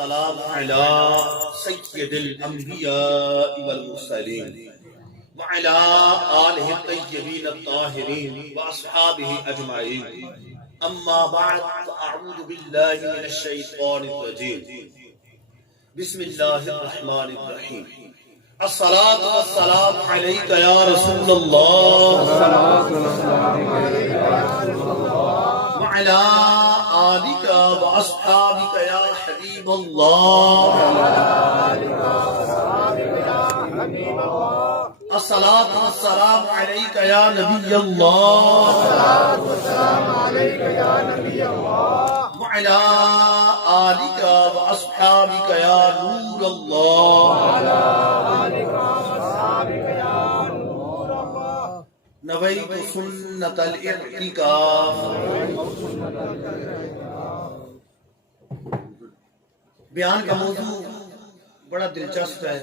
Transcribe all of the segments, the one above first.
والسلام على سيد الأنبياء والمرسلين وعلى آله الطيبين الطاهرين وأصحابه أجمعين. أما بعد فأعوذ بالله من الشيطان الرجيم. بسم الله الرحمن الرحيم. الصلاة والسلام عليك يا رسول الله وعلى آلك وأصحابك يا حبيب الله. الصلاة والسلام عليك يا نبي الله وعلى آلك وأصحابك يا نور الله. نويت سنة الاعتكاف. بیان کا موضوع بڑا دلچسپ ہے.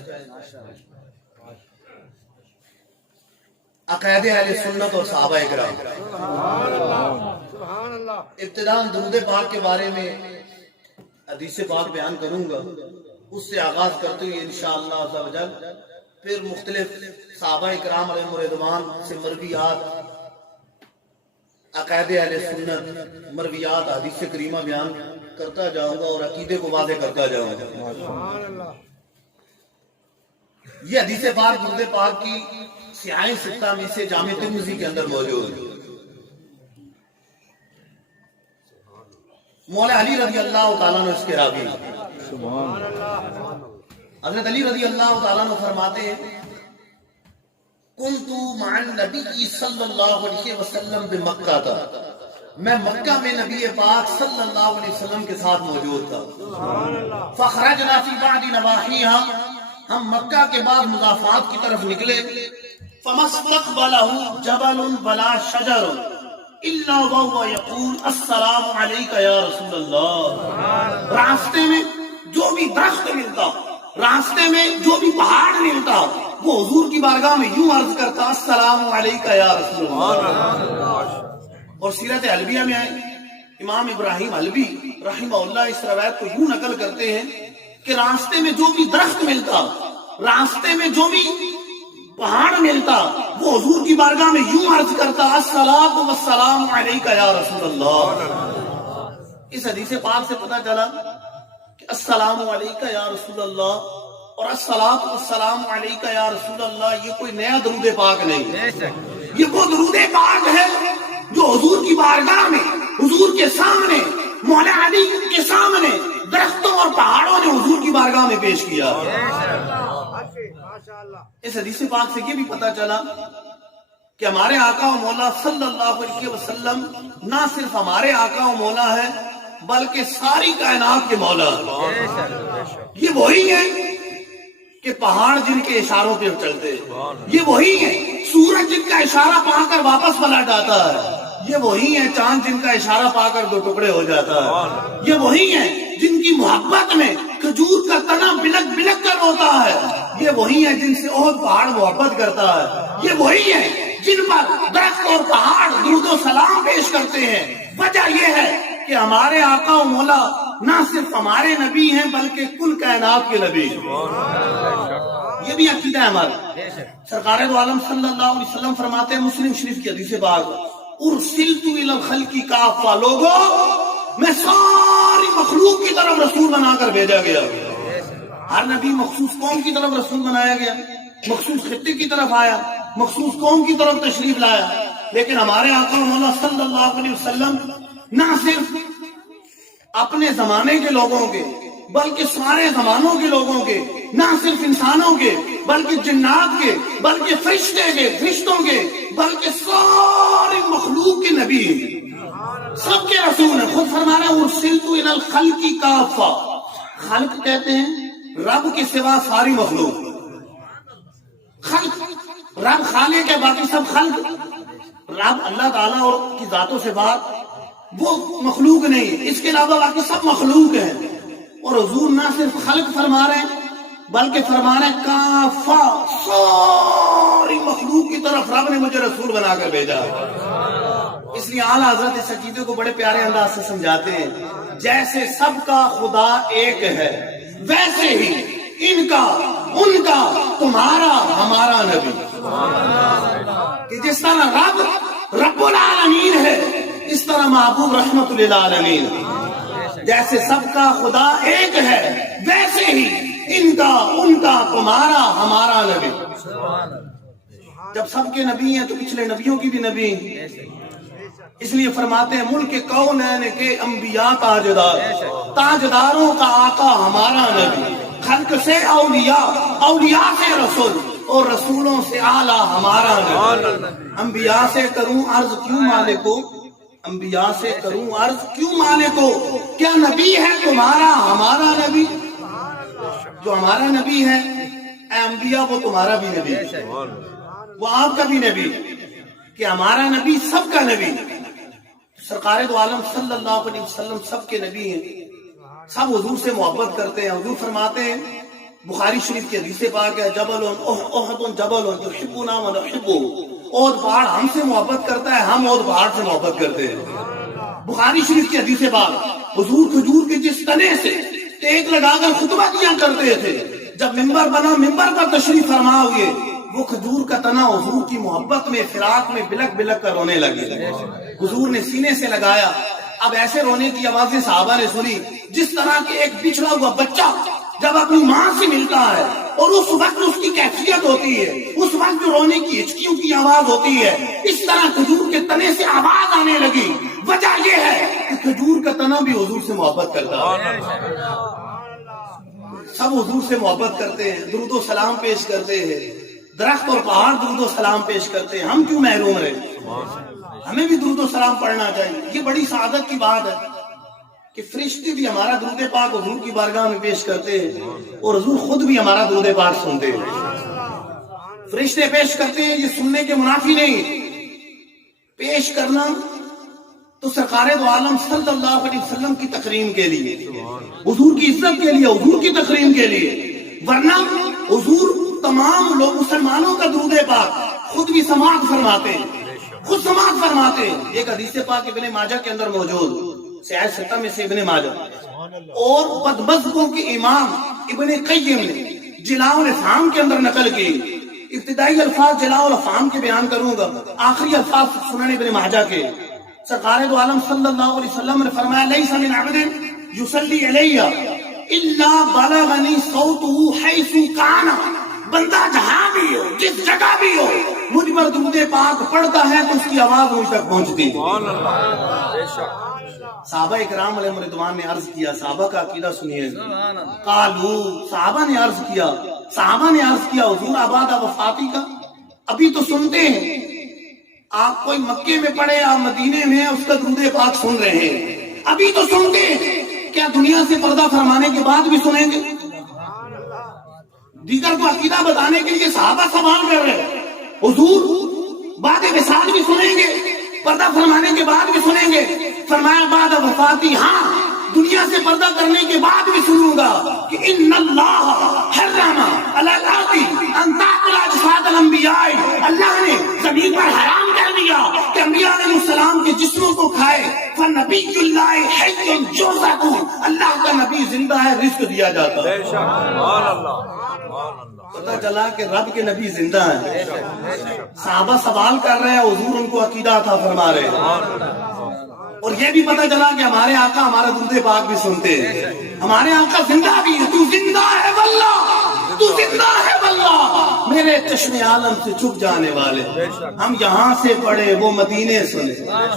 عقائد اہل سنت اور صحابہ کرام. ابتداء درود پاک کے بارے میں حدیث پاک بیان کروں گا. اس سے آغاز کرتے ہوئے انشاءاللہ عز و جل پھر مختلف صحابہ کرام علیہم الرضوان سے مرویات، عقائد اہل سنت، مرویات، حدیث کریمہ بیان کرتا جاؤں گا اور عقیدے کو واضح کرتا جاؤں گا. یہ حدیث پاک درود پاک کی سیاہ ستہ میں سے جامع ترمذی کے اندر موجود ہے. مولا علی رضی اللہ تعالیٰ عنہ اس کے راوی. حضرت علی رضی اللہ تعالیٰ عنہ فرماتے ہیں کنتو مع النبی صلی اللہ علیہ وسلم بمکہ تھا، میں مکہ میں نبی پاک صلی اللہ علیہ وسلم کے ساتھ موجود تھا. فخرجنا فی بعض نواحیہا، ہم مکہ کے بعد مضافات کی طرف نکلے. فَمَسْتَقْبَلَهُ جَبَلٌ وَلَا شَجَرٌ إِلَّا وَهُوَ يَقُولُ السَّلَامُ عَلَيْكَ يَا رَسُولَ اللَّهِ. راستے میں جو بھی درخت ملتا، راستے میں جو بھی پہاڑ ملتا، وہ حضور کی بارگاہ میں یوں عرض کرتا السلام علیکہ یا رسول اللہ. اور سیرت حلبیہ میں آئے امام ابراہیم حلبی رحمہ اللہ اس روایت کو یوں نقل کرتے ہیں کہ راستے میں جو بھی درخت ملتا، راستے میں جو بھی پہاڑ ملتا، وہ حضور کی بارگاہ میں یوں عرض کرتا الصلاۃ والسلام علیکہ یا رسول اللہ. اس حدیث پاک سے پتہ چلا کہ السلام علیکہ یا رسول اللہ اور الصلاۃ والسلام علیکہ یا رسول اللہ یہ کوئی نیا درود پاک نہیں. یہ وہ درود پاک ہے جو حضور کی بارگاہ میں، حضور کے سامنے، مولا علی کے سامنے درختوں اور پہاڑوں نے حضور کی بارگاہ میں پیش کیا. اس حدیث پاک سے یہ بھی پتا چلا کہ ہمارے آقا و مولا صلی اللہ علیہ وسلم نہ صرف ہمارے آقا و مولا ہے بلکہ ساری کائنات کے مولا. یہ وہی ہے کہ پہاڑ جن کے اشاروں پہ چلتے، یہ وہی ہے سورج جن کا اشارہ پا کر واپس پلٹ آتا ہے، یہ وہی ہے چاند جن کا اشارہ پا کر دو ٹکڑے ہو جاتا ہے، یہ وہی ہے جن کی محبت میں کھجور کا تنا بلک بلک کر ہوتا ہے، یہ وہی ہے جن سے احد پہاڑ محبت کرتا ہے، یہ وہی ہے جن پر درخت اور پہاڑ درود و سلام پیش کرتے ہیں. وجہ یہ ہے کہ ہمارے آقا و مولا نہ صرف ہمارے نبی ہیں بلکہ کل کائنات کے نبی ہیں. یہ بھی عقیدہ ہے ہمارا. سرکار دو عالم صلی اللہ علیہ وسلم فرماتے ہیں مسلم شریف کی حدیث پاک ارسلت الی الخلق کافہ، لوگوں میں ساری مخلوق کی طرف رسول بنا کر بھیجا گیا. ہر نبی مخصوص قوم کی طرف رسول بنایا گیا، مخصوص خطے کی طرف آیا، مخصوص قوم کی طرف تشریف لایا. لیکن ہمارے آقا مولا صلی اللہ علیہ وسلم نہ صرف اپنے زمانے کے لوگوں کے بلکہ سارے زمانوں کے لوگوں کے، نہ صرف انسانوں کے بلکہ جنات کے، بلکہ فرشتوں کے بلکہ ساری مخلوق کے نبی ہیں، سب کے رسول ہیں. خود فرمانا ارسلت الی الخلق کافہ. خلق کہتے ہیں رب کے سوا ساری مخلوق. خلق رب خالق ہے، باقی سب خلق. رب اللہ تعالیٰ اور کی ذاتوں سے بات وہ مخلوق نہیں ہے، اس کے علاوہ باقی سب مخلوق ہیں. اور حضور نہ صرف خلق فرما رہے ہیں بلکہ فرما رہے ہیں کافہ، ساری مخلوق کی طرف رب نے مجھے رسول بنا کر بھیجا. اس لیے اعلیٰ حضرت اس عقیدے کو بڑے پیارے انداز سے سمجھاتے ہیں جیسے سب کا خدا ایک ہے ویسے ہی ان کا ان کا تمہارا ہمارا نبی. کہ جس طرح رب العالمین ہے اس طرح محبوب رحمت للعالمین. جیسے سب کا خدا ایک ہے ویسے ہی ان کا ان کا تمہارا ہمارا نبی. جب سب کے نبی ہیں تو پچھلے نبیوں کی بھی نبی ہیں. اس لیے فرماتے ہیں ملک کونین کے انبیاء تاجدار, تاجداروں کا آقا ہمارا نبی. خلق سے اولیاء, اولیاء سے رسول, اور رسولوں سے اعلیٰ ہمارا نبی. انبیاء سے کروں عرض کیوں مالکو, انبیاء سے کروں عرض کیوں مالکو, کیا نبی ہے تمہارا ہمارا نبی. جو ہمارا نبی ہے اے انبیاء وہ تمہارا بھی نبی, وہ آپ کا بھی نبی. کہ ہمارا نبی سب کا نبی. سرکار دو عالم صلی اللہ علیہ وسلم سب کے نبی ہیں, سب حضور سے محبت کرتے ہیں. حضور فرماتے ہیں بخاری شریف کی حدیث پاک ہے جبل احد جبل یحبنا ونحبه, احد پہاڑ ہم سے محبت کرتا ہے, ہم احد پہاڑ سے محبت کرتے ہیں. بخاری شریف کی حدیث پاک حضور کھجور کے جس تنے سے ٹیک لگا کر خطبہ دیا کرتے تھے, جب ممبر بنا ممبر پر تشریف فرما ہوئے وہ کھجور کا تنا حضور کی محبت میں فراق میں بلک بلک کر رونے لگے. حضور نے سینے سے لگایا. اب ایسے رونے کی آوازیں صحابہ نے سنی جس طرح کہ ایک بچھڑا ہوا بچہ جب اپنی ماں سے ملتا ہے اور اس وقت اس کی کیفیت ہوتی ہے, اس وقت جو رونے کی ہچکیوں کی آواز ہوتی ہے, اس طرح کھجور کے تنے سے آواز آنے لگی. وجہ یہ ہے کہ کھجور کا تنا بھی حضور سے محبت کرتا ہے. سب حضور سے محبت کرتے ہیں, درود و سلام پیش کرتے ہیں. درخت اور پہاڑ درود و سلام پیش کرتے ہیں, ہم کیوں محروم رہے. ہمیں بھی درود و سلام پڑھنا چاہیے. یہ بڑی سعادت کی بات ہے کہ فرشتے بھی ہمارا درود پاک حضور کی بارگاہ میں پیش کرتے ہیں اور حضور خود بھی ہمارا درود پاک سنتے ہیں. فرشتے پیش کرتے ہیں, یہ سننے کے منافی نہیں. پیش کرنا تو سرکار دو عالم صلی اللہ علیہ وسلم کی تکریم کے لیے, حضور کی عزت کے لیے, حضور کی تکریم کے لیے. ورنہ حضور تمام لوگ مسلمانوں کا درود پاک خود بھی سماعت فرماتے ہیں, خود سماعت فرماتے ہیں. ایک حدیث پاک ابن ماجہ کے اندر موجود, سیاہ ستہ میں سے ابن ماجہ, اور بدمزگوں کے امام ابن قیم نے جلاء الافہام کے اندر نقل کی. ابتدائی الفاظ جلاء الافہام کے بیان کروں گا, آخری الفاظ سنن ابن ماجہ کے. سرکار دو عالم صلی اللہ علیہ وسلم نے فرمایا لیس من عبد یصلی علی الا بلغنی صوته حیث کان. بندہ جہاں بھی ہو, جس جگہ بھی ہو, مجھ پر درود پاک پڑھتا ہے تو اس کی آواز مجھ تک پہنچتی ہے. صحابہ اکرام علیہ رضوان نے عرض کیا, صحابہ کا عقیدہ سنیے. قالو, صحابہ نے عرض کیا حضور آباد وفاتی کا ابھی تو سنتے ہیں, آپ کوئی مکے میں پڑھے آپ مدینے میں اس کا درود پاک سن رہے ہیں, ابھی تو سنتے ہیں, کیا دنیا سے پردہ فرمانے کے بعد بھی سنیں گے؟ دیگر کو عقیدہ بتانے کے لیے صحابہ سوال کر رہے ہیں. حضور بعد وصال بھی سنیں گے, پردہ فرمانے کے بعد بھی سنیں گے. فرمایا بعد وفاتی, ہاں دنیا سے پردہ کرنے کے بعد بھی سنوں گا کہ ان اللہ حرم علی الارض ان تاکل اجساد الانبیاء, اللہ نے زمین پر حرام کر دیا کہ انبیاء علیہ السلام کے جسموں کو کھائے. فنبی اللہ حی یرزق, اللہ کا نبی زندہ ہے, رزق دیا جاتا ہے. سبحان اللہ. پتہ چلا کہ رب کے نبی زندہ ہیں. صحابہ سوال کر رہے ہیں, حضور ان کو عقیدہ عطا فرما رہے ہیں. اور یہ بھی پتہ چلا کہ ہمارے آقا ہمارا درود پاک بھی سنتے ہیں. ہمارے آقا زندہ بھی ہے. تو زندہ ہے واللہ, تو زندہ ہے واللہ, میرے چشم عالم سے چھپ جانے والے. ہم یہاں سے پڑھے وہ مدینے سنے,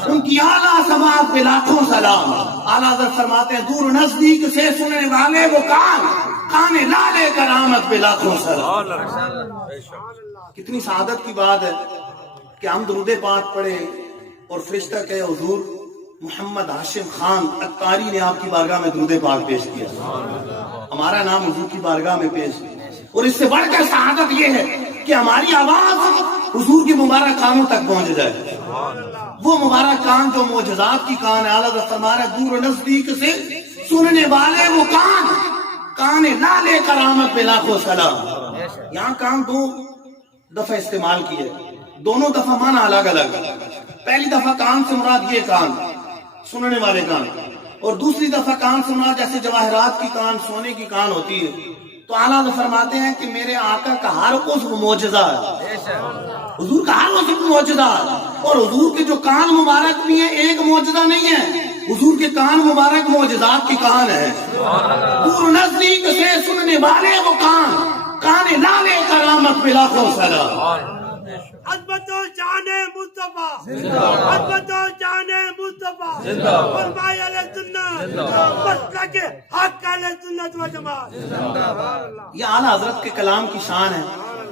ان کی اعلیٰ سماعت پہ لاکھوں سلام. اعلیٰ حضرت فرماتے ہیں دور نزدیک سے سننے والے وہ کان لالے کرامت پہ لاکھوں سلام. کتنی سعادت کی بات ہے کہ ہم درود پاک پڑھیں اور فرشتہ کہے حضور محمد ہاشم خان عطاری نے آپ کی بارگاہ میں درود پاک پیش کیا, ہمارا نام حضور کی بارگاہ میں پیش کیا. اور اس سے بڑھ کر سعادت یہ ہے کہ ہماری آواز حضور کی مبارک کانوں تک پہنچ جائے. وہ مبارک کان جو معجزات کی کان ہے. اعلیٰ فرمایا دور نزدیک سے سننے والے وہ کان لالے کرامت پہ لاکھوں سلام. یہاں کان دو دفعہ استعمال کیے, دونوں دفعہ معنی الگ الگ. پہلی دفعہ کان سے مراد یہ کان سننے والے کان, اور دوسری دفعہ کان سنا جیسے جواہرات کی کان، سونے کی کان ہوتی ہے، تو اعلیٰ حضرت فرماتے ہیں کہ میرے آقا کا ہر عضو معجزہ ہے، حضور کا ہر عضو معجزہ ہے، اور حضور کے جو کان مبارک بھی ہیں ایک معجزہ نہیں ہے، حضور کے کان مبارک معجزات کی کان ہے، دور نزدیک سے سننے والے وہ کان لالے کرامت بلا کو سلام۔ عظمت و شان مصطفیٰ، عظمت و شان مصطفیٰ، فرمائے علیہ سنت، مسلک حق علیہ سنت و جماعت۔ یہ اعلیٰ حضرت کے کلام کی شان ہے،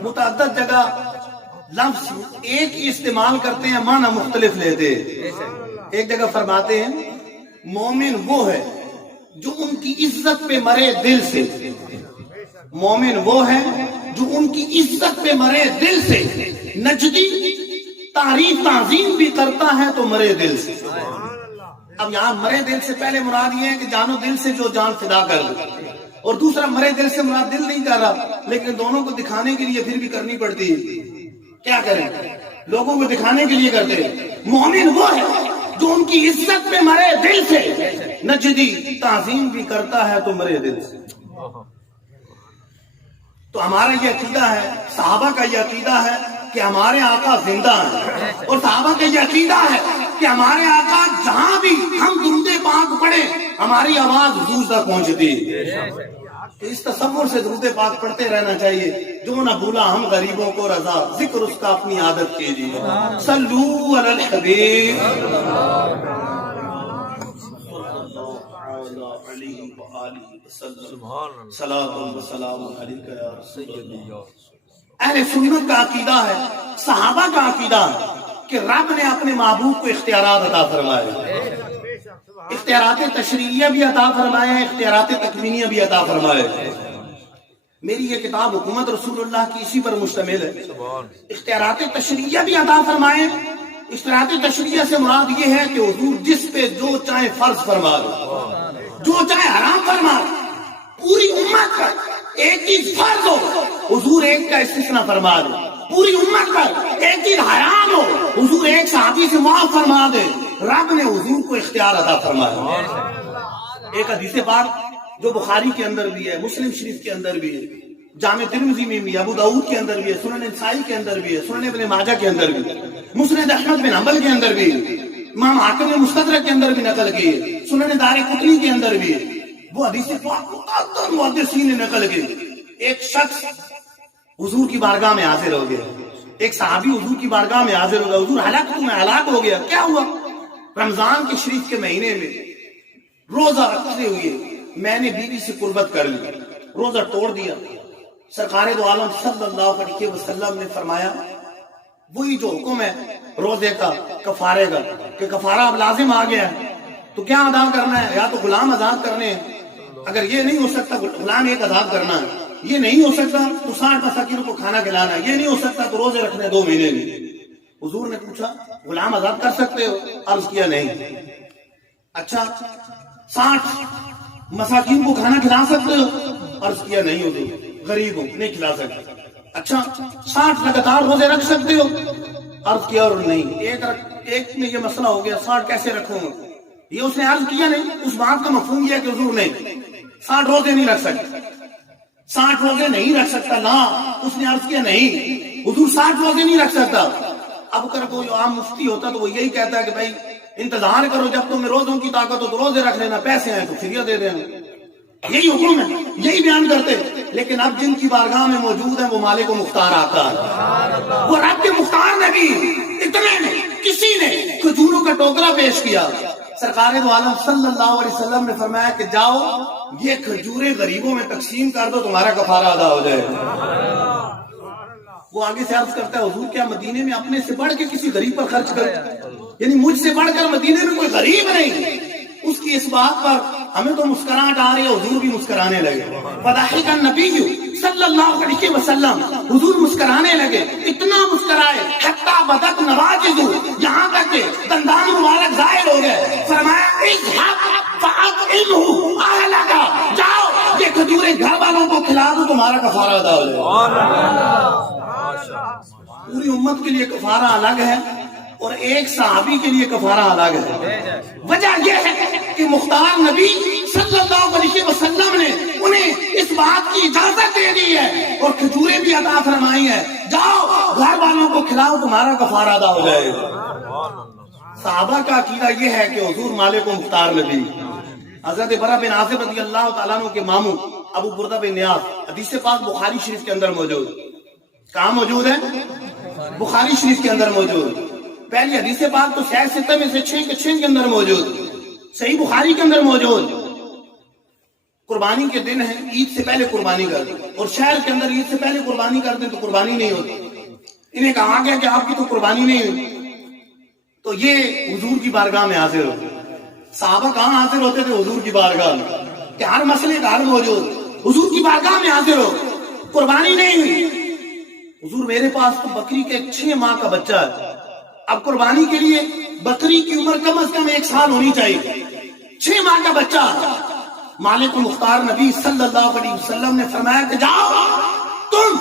متعدد جگہ لفظ ایک ہی استعمال کرتے ہیں، معنی مختلف لیتے ہیں۔ ایک جگہ فرماتے ہیں مومن وہ ہے جو ان کی عزت پہ مرے دل سے، مومن وہ ہے جو ان کی عزت پہ مرے دل سے، نجدی تعریف تعظیم بھی کرتا ہے تو مرے دل سے۔ اب یہاں مرے دل سے پہلے مراد یہ ہے کہ جانو دل سے جو جان فدا کر دے، اور دوسرا مرے دل سے مراد دل نہیں کر رہا، لیکن دونوں کو دکھانے کے لیے پھر بھی کرنی پڑتی ہے، کیا کریں، لوگوں کو دکھانے کے لیے کرتے ہیں۔ مومن وہ ہے جو ان کی عزت پہ مرے دل سے، نجدی تعظیم بھی کرتا ہے تو مرے دل سے۔ تو ہمارا یہ عقیدہ ہے، صحابہ کا یہ عقیدہ ہے کہ ہمارے آقا زندہ ہیں، اور صحابہ کا یہ عقیدہ ہے کہ ہمارے آقا جہاں بھی ہم درود پاک پڑھیں ہماری آواز حضور تک پہنچتی ہے۔ تو اس تصور سے درود پاک پڑھتے رہنا چاہیے، جو نہ بھولا ہم غریبوں کو رضا، ذکر اس کا اپنی عادت کیجیے۔ صلو علی الحبیب صلاۃ و سلام علیک یا رسول اللہ۔ اہل سنت کا عقیدہ ہے، صحابہ کا عقیدہ ہے کہ رب نے اپنے محبوب کو اختیارات عطا فرمائے، اختیارات تشریعیہ بھی عطا فرمائے ہیں، اختیارات تکوینیہ بھی عطا فرمائے۔ میری یہ کتاب حکومت رسول اللہ کی اسی پر مشتمل ہے۔ اختیارات تشریعیہ بھی عطا فرمائے، اختیارات تشریعیہ سے مراد یہ ہے کہ حضور جس پہ جو چاہے فرض فرما دے، جو چاہے حرام فرما دے، پوری امت پر ایک چیز فرض ہو حضور ایک کا استثناء فرما دے، پوری امت پر ایک چیز حرام ہو حضور ایک صحابی سے معاف فرما دے۔ رب نے حضور کو اختیار عطا فرمایا۔ ایک حدیث پاک جو بخاری کے اندر بھی ہے، مسلم شریف کے اندر بھی ہے، جامع ترمذی میں بھی، ابو داؤد کے اندر بھی ہے، سنن نسائی کے اندر بھی ہے، سنن ابن ماجہ کے اندر بھی ہے، مسند احمد بن حنبل کے اندر بھی ہے، امام حاکم نے مستدرک کے اندر بھی نقل کی ہے، سنن دارقطنی کے اندر بھی ہے۔ وہ حدیث پاک متعدد محدثین نے نقل کی۔ ایک شخص حضور کی بارگاہ میں حاضر ہو گیا، ایک صحابی حضور کی بارگاہ میں حاضر ہو گیا، حضور ہلاک میں ہلاک ہو گیا، کیا ہوا؟ رمضان کے شریف کے مہینے میں روزہ رکھتے ہوئے میں نے بیوی سے قربت کر لی، روزہ توڑ دیا۔ سرکار دو عالم صلی اللہ علیہ وسلم نے فرمایا وہی جو حکم ہے روزے کا، کفارے کا، کہ کفارہ اب لازم آ گیا ہے تو کیا ادا کرنا ہے؟ یا تو غلام آزاد کرنے ہیں، اگر یہ نہیں ہو سکتا غلام ایک آزاد کرنا ہے، یہ نہیں ہو سکتا تو 60 مساکینوں کو کھانا کھلانا ہے، یہ نہیں ہو سکتا تو روزے رکھنے 2 مہینے میں۔ حضور نے پوچھا غلام آزاد کر سکتے ہو؟ عرض کیا نہیں۔ اچھا 60 مساکین کو کھانا کھلا سکتے ہو؟ عرض کیا نہیں حضور، غریب ہوں نہیں کھلا سکتے۔ اچھا 60 لگاتار روزے رکھ سکتے ہو؟ عرض کیا اور نہیں۔ ایک میں یہ مسئلہ ہو گیا 60 کیسے رکھوں گا، یہ اس نے عرض کیا نہیں۔ اس بات کا مفہوم یہ ہے کہ حضور نہیں 60 روزے نہیں رکھ سکتے، 60 روزے نہیں رکھ سکتا نا، اس نے عرض کیا نہیں حضور 60 روزے نہیں رکھ سکتا۔ اب اگر کوئی عام مفتی ہوتا تو وہ یہی کہتا ہے کہ بھائی انتظار کرو جب تمہیں روزوں کی طاقت ہو تو روزے رکھ لینا، پیسے ہیں تو فدیہ دے دینا، یہی حکم ہے، یہی بیان کرتے۔ لیکن اب جن کی بارگاہ میں موجود ہیں وہ مالک و مختار آتا ہے، وہ رب کے مختار نبی اتنے نے کسی نے کھجوروں کا ٹوکرا پیش کیا، سرکار دو عالم صلی اللہ علیہ وسلم نے فرمایا کہ جاؤ یہ کھجوریں غریبوں میں تقسیم کر دو، تمہارا کفارہ ادا ہو جائے گا۔ وہ آگے سے عرض کرتا ہے حضور کیا مدینے میں اپنے سے بڑھ کے کسی غریب پر خرچ کرے؟ یعنی مجھ سے بڑھ کر مدینے میں کوئی غریب نہیں۔ اس کی اس بات پر ہمیں تو مسکراہٹ آ رہی ہے، حضور بھی مسکرانے لگے۔ فضحك النبی صلی اللہ علیہ وسلم، حضور مسکرانے لگے، اتنا مسکرائے حتی بدت نواجذ، یہاں تک کہ دندان مبارک ظاہر ہو گئے۔ فرمایا اذهب فاطعمه اهلك، جاؤ یہ کھجوریں گھر والوں کو کھلا دو، تمہارا کفارہ ادا ہو جائے گا۔ پوری امت کے لیے کفارہ الگ ہے اور ایک صحابی کے لیے کفارہ الگ ہے. وجہ یہ ہے کہ مختار نبی صلی اللہ علیہ وسلم نے انہیں اس بات کی اجازت دے دی ہے اور کھجوریں بھی عطا فرمائی ہیں. جاؤ گھر والوں کو کھلاؤ, تمہارا کفارہ ادا ہو جائے گا. صحابہ کا عقیدہ یہ ہے کہ حضور مالک و مختار نبی. حضرت برا بن عازب رضی اللہ تعالیٰ عنہ کے ماموں ابو بردہ بن نیاز, حدیث پاک بخاری شریف کے اندر موجود. کہاں موجود ہے؟ بخاری شریف کے اندر موجود. پہلی حدیث پاک تو شاید 7 میں سے 6 کے اندر موجود, صحیح بخاری کے اندر موجود. قربانی کے دن ہے, عید سے پہلے قربانی کر دیں, اور شہر کے اندر عید سے پہلے قربانی کر دیں تو قربانی نہیں ہوتی. انہیں کہا گیا کہ آپ کی تو قربانی نہیں ہوئی, تو یہ حضور کی بارگاہ میں حاضر ہو. صحابہ کہاں حاضر ہوتے تھے؟ حضور کی بارگاہ میں, کہ ہر مسئلے کا حل موجود. حضور کی بارگاہ میں حاضر ہو, قربانی نہیں ہوئی. حضور میرے پاس تو بکری کے 6 ماہ کا بچہ ہے, اب قربانی کے لیے بکری کی عمر کم از کم 1 سال ہونی چاہیے. 6 ماہ کا بچہ. مالک مختار نبی صلی اللہ علیہ وسلم نے فرمایا کہ جاؤ تم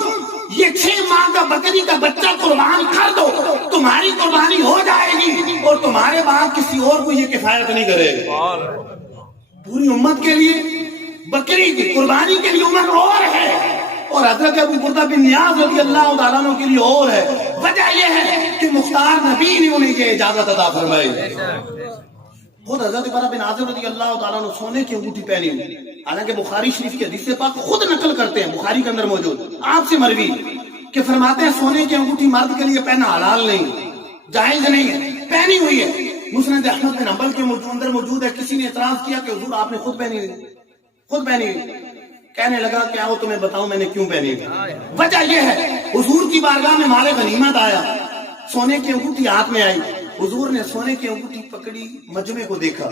یہ 6 ماہ کا بکری کا بچہ قربان کر دو, تمہاری قربانی ہو جائے گی اور تمہارے بعد کسی اور کو یہ کفایت نہیں کرے گا. پوری امت کے لیے بکری کی قربانی کے لیے عمر اور ہے, اور حضرت ابو بردہ بن نیاز رضی اللہ تعالیٰ عنہ کے لیے اور ہے. وجہ یہ ہے کہ مختار نبی نے انہیں یہ اجازت عطا فرمائی. خود حضرت برا بن عازب رضی اللہ تعالیٰ عنہ سونے کی انگوٹھی پہنی ہوئی, حالانکہ بخاری شریف کی حدیث پاک خود نقل کرتے ہیں, بخاری کے اندر موجود, آپ سے مروی, کہ فرماتے ہیں سونے کی انگوٹھی مرد کے لیے پہننا حلال نہیں, جائز نہیں ہے, پہنی ہوئی ہے. مسند احمد بن حنبل کے اندر موجود ہے. کسی نے اعتراض کیا کہ حضور آپ نے خود پہنی ہوئی, خود پہنی ہوئی. کہنے لگا کہ آؤ تمہیں بتاؤں میں نے کیوں پہنی ہوئی. وجہ یہ ہے حضور کی بارگاہ میں مال غنیمت آیا, سونے کی انگوٹھی ہاتھ میں آئی. حضور نے سونے کی انگوٹھی پکڑی, مجمع کو دیکھا,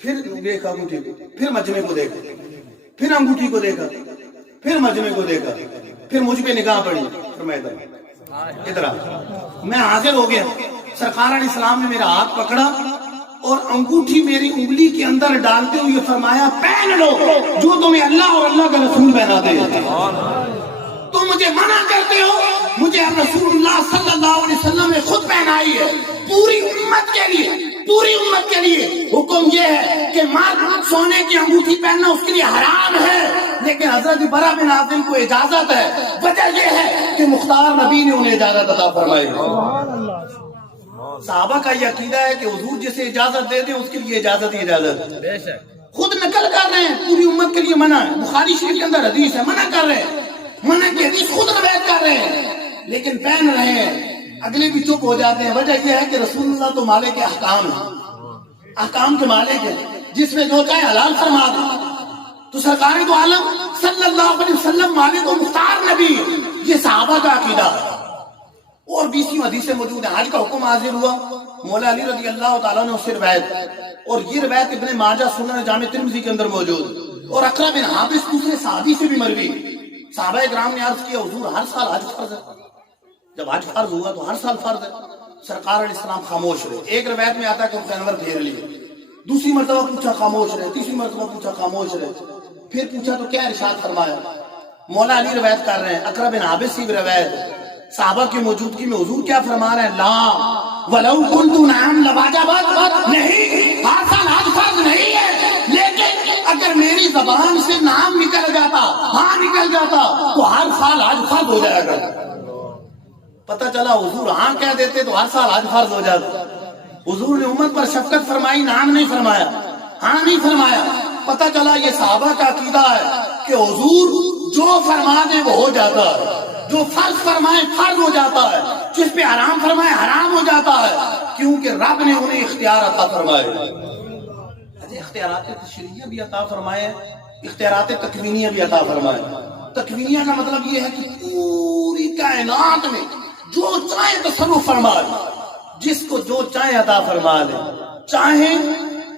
پھر دیکھا انگوٹھی کو, پھر مجمع کو دیکھا, پھر انگوٹھی کو دیکھا, پھر مجمع کو دیکھا, پھر مجھ پہ نگاہ پڑی. فرمایا ادھر آ, میں حاضر ہو گیا. سرکار علیہ السلام نے میرا ہاتھ پکڑا اور انگوٹھی میری انگلی کے اندر ڈالتے ہوئے فرمایا پہن لو جو تمہیں اللہ اور اللہ کا رسول پہناتے ہیں. تم مجھے منع کرتے ہو, مجھے رسول اللہ صلی اللہ علیہ وسلم نے خود پہنائی ہے. پوری امت کے لیے, پوری امت کے لیے حکم یہ ہے کہ مرد سونے کی انگوٹھی پہننا اس کے لیے حرام ہے, لیکن حضرت برا بن عازب کو اجازت ہے. وجہ یہ ہے کہ مختار نبی نے انہیں اجازت عطا فرمائی. صحابہ کا یہ عقیدہ ہے کہ حضور جسے اجازت دے دیں اس کے لیے اجازت ہی اجازت. خود نقل کر رہے ہیں, پوری امت کے لیے منع ہے. بخاری شریف کے اندر حدیث ہے, منع کر رہے ہیں, منع کی حدیث خود روایت کر رہے ہیں, لیکن پہن رہے ہیں. اگلے بھی چپ ہو جاتے ہیں. وجہ یہ ہے کہ رسول اللہ تو مالک احکام ہے, احکام کے مالک ہے, جس میں جو چاہے حلال فرما دے. تو سرکار دو عالم صلی اللہ علیہ وسلم مالک و مختار نبی, یہ صحابہ کا عقیدہ ہے. اور 20 حدیثیں موجود ہیں. حج کا حکم حاضر ہوا, مولا علی رضی اللہ تعالیٰ نے اس سے روایت, اور یہ روایت ابن ماجہ سنن جامع ترمذی کے اندر موجود, اور اقرا بن حابس دوسرے صحابی سے بھی مروی. صحابہ کرام نے عرض کیا حضور ہر سال حج فرض ہے, جب حج فرض ہوا تو ہر سال فرض ہے. سرکار علیہ السلام خاموش رہے. ایک روایت میں آتا ہے کہ انور پھیر لیے, دوسری مرتبہ پوچھا خاموش رہے, تیسری مرتبہ پوچھا خاموش رہے, پھر پوچھا تو کیا ارشاد فرمایا. مولا علی روایت کر رہے ہیں, اقرا بن حابس کی روایت, صحابہ کی موجودگی میں حضور کیا فرما رہے ہیں, لا ولو کنت نعم لواجبت, نہیں ہر سال حج فرض نہیں ہے, لیکن اگر میری زبان سے نام نکل جاتا, ہاں نکل جاتا, تو ہر سال حج فرض ہو جائے گا. پتہ چلا حضور ہاں کہہ دیتے تو ہر سال حج فرض ہو جاتا. حضور نے امت پر شفقت فرمائی, نام نہیں فرمایا, ہاں نہیں فرمایا. پتہ چلا یہ صحابہ کا عقیدہ ہے کہ حضور جو فرما دے وہ ہو جاتا ہے, جو فرض فرمائے فرض ہو جاتا ہے, جس پہ حرام فرمائے حرام ہو جاتا ہے, کیونکہ رب نے انہیں اختیار عطا فرمائے. اختیارات تشریعیہ بھی عطا فرمائے, اختیارات تکوینیہ بھی عطا فرمائے. تکوینیہ کا مطلب یہ ہے کہ پوری کائنات میں جو چاہے تصرف فرما دے, جس کو جو چاہے عطا فرما دے. چاہے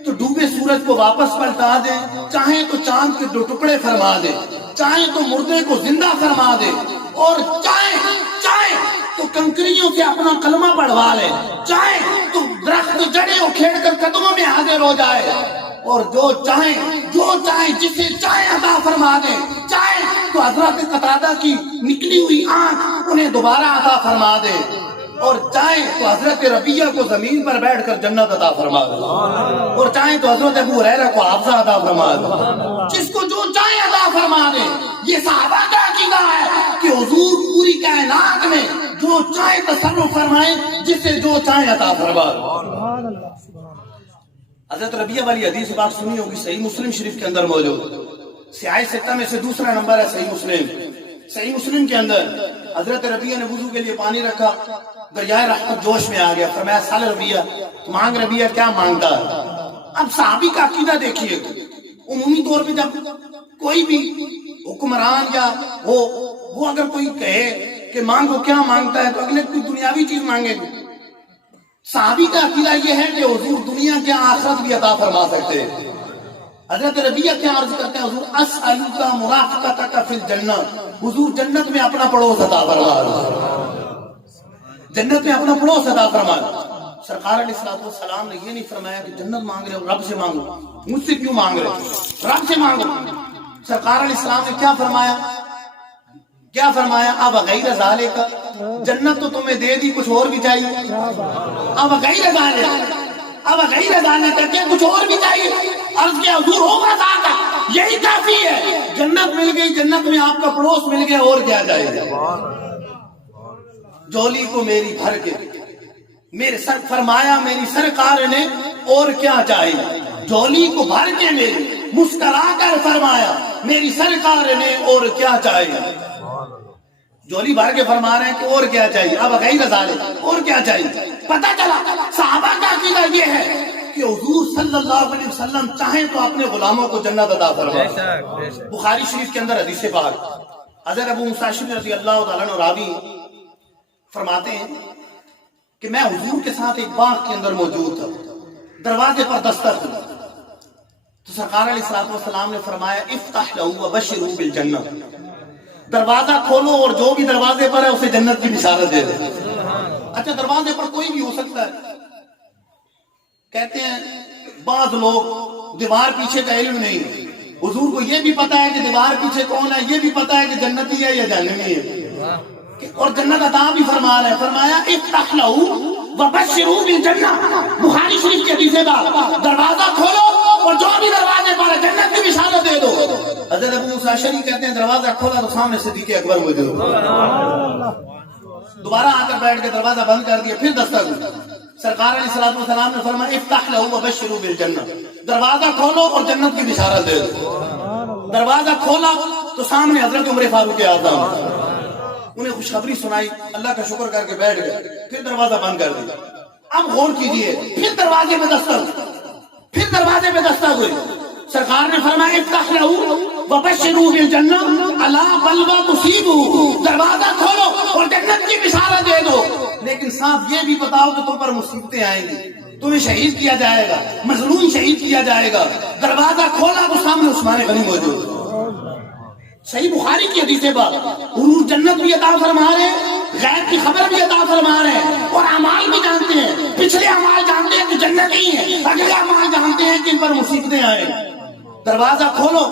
تو ڈوبے سورج کو واپس پلٹا دے, چاہے تو چاند کے 2 ٹکڑے فرما دے, چاہے تو مردے کو زندہ فرما دے, اور چاہے تو کنکریوں سے اپنا کلمہ پڑھوا لے, چاہے تو درخت جڑے اکھیڑ کر قدموں میں حاضر ہو جائے, اور جو چاہے جسے چاہے عطا فرما دے. چاہے تو حضرت قتادہ کی نکلی ہوئی آنکھ انہیں دوبارہ عطا فرما دے. اور چاہیں تو حضرت ربیہ کو زمین پر بیٹھ کر جنت عطا فرما دے، اور چاہیں تو حضرت ابو ہریرہ کو حافظہ عطا فرما دے، جس کو جو چاہے عطا فرما دے۔ یہ صحابہ کا عقیدہ ہے کہ حضور پوری کائنات میں جو چاہے تصرف فرمائے، جس سے جو چاہے عطا فرما دے۔ حضرت ربیہ والی حدیث بات سنی ہوگی، صحیح مسلم شریف کے اندر موجود، سیاہ ستہ میں سے دوسرا نمبر ہے صحیح مسلم۔ صحیح مسلم کے اندر حضرت ربیہ نے وضو کے لیے پانی رکھا، دریائے رحمت جوش میں آ گیا، فرمایا سال ربیہ مانگ، ربیہ کیا مانگتا ہے؟ اب صحابی کا عقیدہ دیکھیے، عمومی طور پہ جب کوئی بھی حکمران یا وہ اگر کوئی کہے کہ مانگو، کیا مانگتا ہے، تو اگلے کوئی دنیاوی چیز مانگے گا۔ صحابی کا عقیدہ یہ ہے کہ حضور دنیا کے آخرت بھی عطا فرما سکتے ہیں۔ حضرت ربیہ کیا عرض کرتے ہیں، حضور اسألک مرافقتک فی الجنہ، حضور جنت میں اپنا پڑوس عطا فرما، جنت میں اپنا پڑوس عطا فرما۔ سرکار علیہ السلام نے یہ نہیں فرمایا کہ جنت مانگ رہے ہو رب سے مانگو، مجھ سے کیوں مانگ رہے، رب سے مانگو۔ سرکار علیہ السلام نے کیا فرمایا، اب غیر ذالک، جنت تو تمہیں دے دی، کچھ اور بھی چاہیے، اب غیر ذالک، اب غیر ذالک کیا کچھ اور بھی چاہیے؟ عرض کیا حضور ہوگا ذاتا، یہی کافی ہے، جنت مل گئی، جنت میں آپ کا پڑوس مل گیا، اور کیا چاہیے؟ جولی کو میری بھر کے میرے سر، فرمایا میری سرکار نے اور کیا چاہیے، جولی کو بھر کے میری مسکرا کر فرمایا میری سرکار نے اور کیا چاہیے، جولی بھر کے فرما رہے ہیں کہ اور کیا چاہیے، اب غیر ذالک، اور کیا چاہیے۔ پتہ چلا صحابہ کا عقیدہ یہ ہے کہ حضور صلی اللہ علیہ وسلم چاہیں تو اپنے غلاموں کو جنت عطا فرمائے۔ بخاری شریف کے اندر حدیث پاک، حضرت ابو موسیٰ اشعری رضی اللہ تعالیٰ عنہ راوی فرماتے ہیں کہ میں حضور کے ساتھ ایک باغ کے اندر موجود تھا، دروازے پر دستک ہوئی، تو سرکار علیہ السلام نے فرمایا افتح لہ وبشرہ بالجنہ، دروازہ کھولو اور جو بھی دروازے پر ہے اسے جنت کی بشارت دے دے۔ اچھا دروازے پر کوئی بھی ہو سکتا ہے، کہتے ہیں بعض لوگ دیوار پیچھے کا علم نہیں، حضور کو یہ بھی پتا ہے کہ دیوار پیچھے کون ہے، یہ بھی پتا ہے کہ جنتی ہے یا جہنمی ہے، اور جنت عطا بھی فرما رہے ہیں، فرمایا افتح لہ وبشرہ بالجنہ، بخاری شریف کے حدیث ہے، دروازہ کھولو اور جو بھی دروازے پر ہے جنت کی بشارت دے دو۔ حضرت ابو موسیٰ اشعری کہتے ہیں دروازہ کھولا تو سامنے صدیق اکبر موجود، دوبارہ آ کر بیٹھ کے دروازہ بند کر دیا، پھر دستک ہوئی، سرکار علیہ السلام نے فرمایا افتح لہ وبشرہ بالجنہ، دروازہ کھولو اور جنت کی بشارت دے دو۔ دروازہ کھولا تو سامنے حضرت عمر فاروق اعظم، انہیں خوشخبری سنائی، اللہ کا شکر کر کے بیٹھ گئے، پھر دروازہ بند کر دیا۔ اب غور کیجئے، پھر دروازے پہ دستک ہوئی، سرکار نے فرمایا افتح لہ وبشرہ بالجنہ الا بلوى تصیبہ، دروازہ کھولو اور جنت کی بشارت دے دو، لیکن ساتھ یہ بھی بتاؤ کہ تم پر مصیبتیں آئیں گی، تمہیں شہید کیا جائے گا، مظلوم شہید کیا جائے گا۔ دروازہ کھولا تو سامنے عثمان غنی موجود، صحیح بخاری کی حدیث ہے، حضور جنت بھی عطا فرما رہے ہیں، غیب کی خبر بھی عطا فرما رہے ہیں، اور اعمال بھی جانتے ہیں، پچھلے اعمال جانتے ہیں کہ جنت ہی ہے، اگلے اعمال جانتے ہیں کہ ان پر مصیبتیں آئیں۔ دروازہ کھولو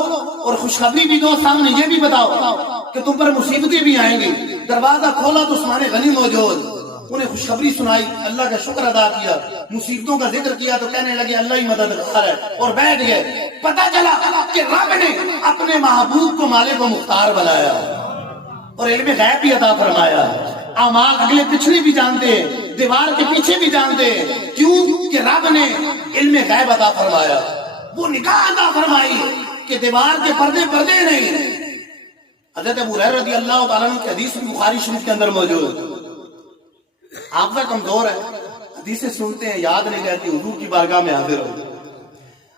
اور خوشخبری بھی دو، سامنے یہ بھی بتاؤ کہ تم پر مصیبتیں بھی آئیں گی۔ دروازہ کھولا تو عثمان غنی موجود، انہیں خوشخبری سنائی، اللہ کا شکر ادا کیا، مصیبتوں کا ذکر کیا تو کہنے لگے اللہ ہی مددگار ہے، اور بیٹھ گئے۔ پتہ چلا کہ رب نے اپنے محبوب کو مالک و مختار بنایا اور علم غیب بھی عطا فرمایا، اعمال اگلے پچھلے بھی جانتے ہیں، دیوار کے پیچھے بھی جانتے ہیں، کیوں کہ رب نے علم غیب عطا فرمایا، وہ نگاہ عطا فرمائی کہ دیوار کے پردے نہیں۔ حضرت ابو ہریرہ رضی اللہ تعالیٰ عنہ کی حدیث بخاری شریف کے اندر موجود، حافظہ کمزور ہے، حدیثیں سنتے ہیں یاد نہیں رہتی، حضور کی بارگاہ میں حاضر ہو،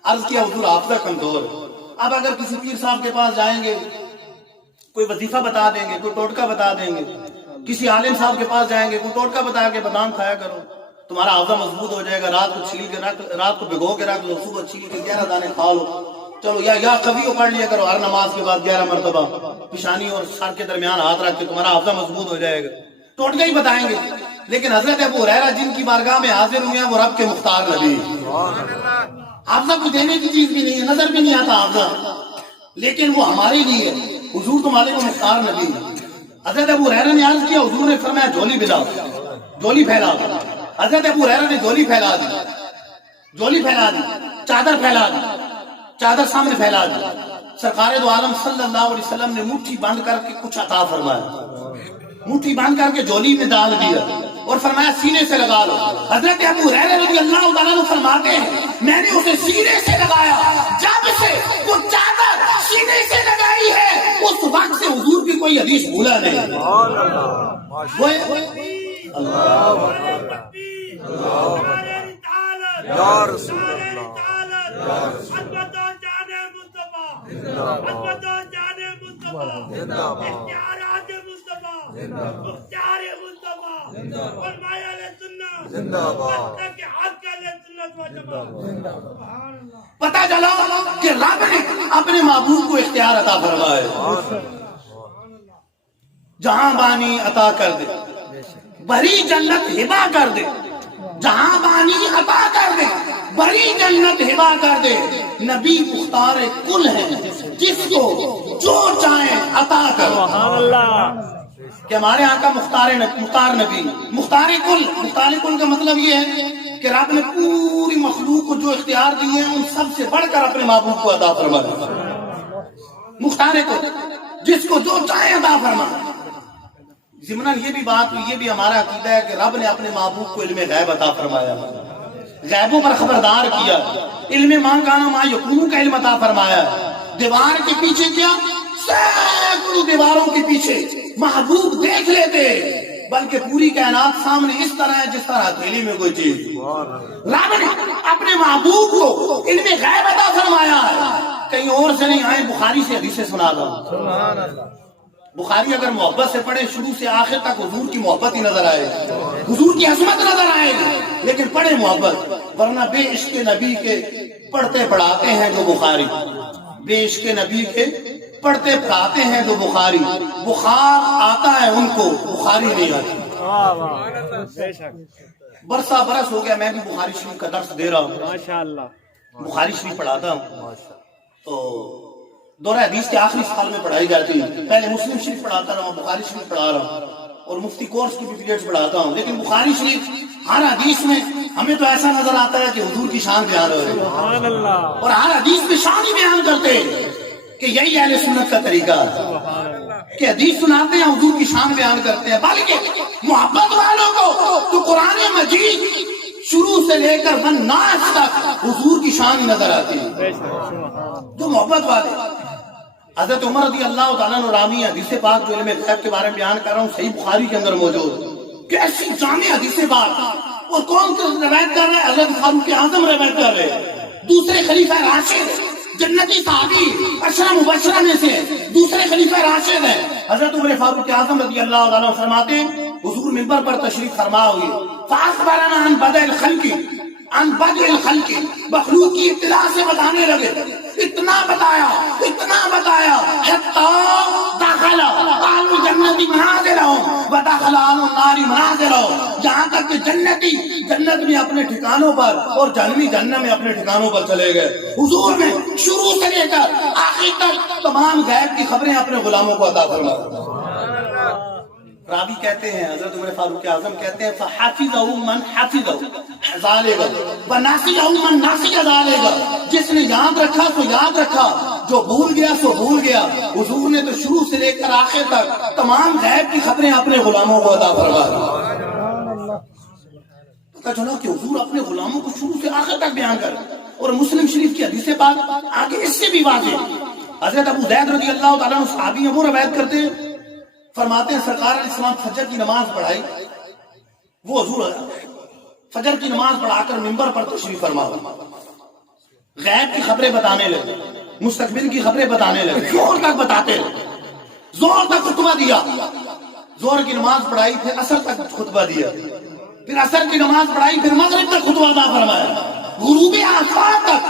عرض کیا حضور حافظہ کمزور ہے، اب اگر کسی پیر صاحب کے پاس جائیں گے کوئی وظیفہ بتا دیں گے، کوئی ٹوٹکا بتا دیں گے، کسی عالم صاحب کے پاس جائیں گے کوئی ٹوٹکا بتا کے بادام کھایا کرو تمہارا حافظہ مضبوط ہو جائے گا، رات کو بھگو کے رکھ لو، صبح چھیل کے 11 دانے کھا لو، چلو یا کبھی کو پڑھ لیا کرو ہر نماز کے بعد 11 مرتبہ، پیشانی اور سر کے درمیان ہاتھ رکھ کے تمہارا حافظہ مضبوط ہو جائے گا، ٹوٹکا ہی بتائیں گے۔ لیکن حضرت ابو ہریرہ جن کی بارگاہ میں حاضر ہوئے ہیں وہ رب کے مختار نبی، حافظہ کو دینے کی چیز بھی نہیں ہے، نظر بھی نہیں آتا حافظہ، لیکن وہ ہمارے لیے حضور تو مالک و مختار نبی۔ حضرت ابو ہریرہ نے عرض کیا، حضور نے فرمایا جھولی بلاؤ، جولی پھیلا دی. حضرت ابو ہریرہ نے جولی پھیلا دی, جولی پھیلا دی, چادر پھیلا دی, چادر سامنے پھیلا دی. سرکار دو عالم صلی اللہ علیہ وسلم نے مٹھی بند کر کے کچھ عطا فرمایا, مٹھی باندھ کر کے جولی میں ڈال دیا اور فرمایا سینے سے لگا لو. حضرت ابو ہریرہ رضی اللہ تعالیٰ عنہ فرماتے ہیں میں نے اسے سینے سے لگایا, جب سے وہ چادر سینے سے لگائی ہے اس وقت سے حضور کی کوئی حدیث بھولا نہیں. یا رسول اللہ پتہ چلا کہ رب نے اپنے محبوب کو اختیار عطا فرمایا. جہاں بانی عطا کر دے, بڑی جنت ہبا کر دے, جہاں بانی عطا کر دے, بڑی جنت ہبا کر دے. نبی مختار کل ہے, جس کو جو چاہیں عطا کرو. کہ ہمارے آقا مختار نبی, مختار کل کا مطلب یہ ہے کہ رب نے پوری مخلوق کو جو اختیار دیے ہیں ان سب سے بڑھ کر اپنے محبوب کو عطا فرمایا. مختار کل, جس کو جو چاہیں عطا فرمایا. ضمناً یہ بھی بات, یہ بھی ہمارا عقیدہ ہے کہ رب نے اپنے محبوب کو علم غیب عطا فرمایا, غیبوں پر خبردار کیا. علم ما کان ما یکون کا علم عطا فرمایا. دیوار کے پیچھے کیا, سینکڑوں دیواروں کے پیچھے محبوب دیکھ لیتے, بلکہ پوری کائنات سامنے اس طرح ہے جس طرح ہتھیلی میں کوئی چیز. رب نے اپنے محبوب کو علم غیب عطا فرمایا ہے. کہیں اور سے نہیں آئے, بخاری سے حدیثیں سنا دو. بخاری اگر محبت سے پڑھے شروع سے آخر تک حضور کی محبت ہی نظر آئے, حضور کی عظمت نظر آئے گی, لیکن پڑھے محبت. ورنہ بے عشق نبی کے پڑھتے پڑھاتے ہیں جو بخاری, بے عشق نبی کے پڑھتے پڑھاتے ہیں جو بخاری. بخار آتا ہے ان کو, بخاری نہیں آتی. برسا برس ہو گیا میں بھی بخاری شریف کا درس دے رہا ہوں, ماشاءاللہ بخاری شریف پڑھاتا ہوں. تو دورہ حدیث کے آخری سال میں پڑھائی جاتی ہے. پہلے مسلم شریف پڑھاتا رہا ہوں, بخاری شریف پڑھا رہا ہوں, اور مفتی کورس کی بھی پیریڈز پڑھاتا ہوں. لیکن بخاری شریف ہر حدیث میں ہمیں تو ایسا نظر آتا ہے کہ حضور کی شان بیان ہو رہی ہے, اور ہر حدیث میں شان ہی بیان کرتے ہیں کہ یہی اہل سنت کا طریقہ ہے کہ حدیث سناتے ہیں, حضور کی شان بیان کرتے ہیں. بلکہ محبت والوں کو تو قرآن مجید شروع سے لے کر والناس تک حضور کی شان ہی نظر آتی ہے. جو محبت والے, حضرت عمر رضی اللہ تعالیٰ عنہ راوی حدیث پاک جو علم غیب کے بارے میں بیان کر رہا ہوں صحیح بخاری کے اندر موجود, کیسی جامع حدیث پاک. اور کون روایت کر رہے ہیں؟ حضرت فاروق اعظم روایت کر رہے ہیں, دوسرے خلیفہ راشد, جنتی صحابی, عشرہ مبشرہ میں سے دوسرے خلیفہ راشد ہیں. حضرت عمر فاروق اعظم رضی اللہ تعالیٰ عنہ فرماتے ہیں حضور منبر پر تشریف فرما ہوئی, فاخبرنا عن بدء الخلق, عن بدء الخلق, مخلوق کی ابتدا سے بتانے لگے. اتنا بتایا حتی داخل آل جنتی منازلہم وداخل آل النار منازلہم, جہاں تک کہ جنتی جنت میں اپنے ٹھکانوں پر اور جہنمی جہنم میں اپنے ٹھکانوں پر چلے گئے. حضور نے شروع سے لے کر آخر تک تمام غیب کی خبریں اپنے غلاموں کو عطا فرمائی. راوی کہتے ہیں, حضرت عمر فاروق اعظم کہتے ہیں فحافظہ من حافظہ ذالک وناسیہ من ناسیہ ذالک, جس نے یاد رکھا تو یاد رکھا, جو بھول گیا سو بھول گیا. حضور نے تو شروع سے لے کر آخر تک تمام غیب کی خبریں اپنے غلاموں کو عطا فرمائی. پتہ چلا کہ حضور اپنے غلاموں کو شروع سے آخر تک بیان کر. اور مسلم شریف کی حدیث پاک آگے اس سے بھی واضح. حضرت ابو زید رضی اللہ تعالیٰ عنہ صحابی ہیں, وہ روایت کرتے ہیں, فرماتے ہیں سرکار علیہ السلام فجر کی نماز پڑھائی, وہ حضور فجر کی نماز پڑھا کر منبر پر تشریف فرما, غیب کی خبریں بتانے لگے, مستقبل کی خبریں بتانے لگے, زور تک بتاتے رہے, زور تک خطبہ دیا. زور کی نماز پڑھائی, پھر عصر تک خطبہ دیا, پھر عصر کی نماز پڑھائی, پھر مغرب تک خطبہ ادا فرمایا, غروب آفتاب تک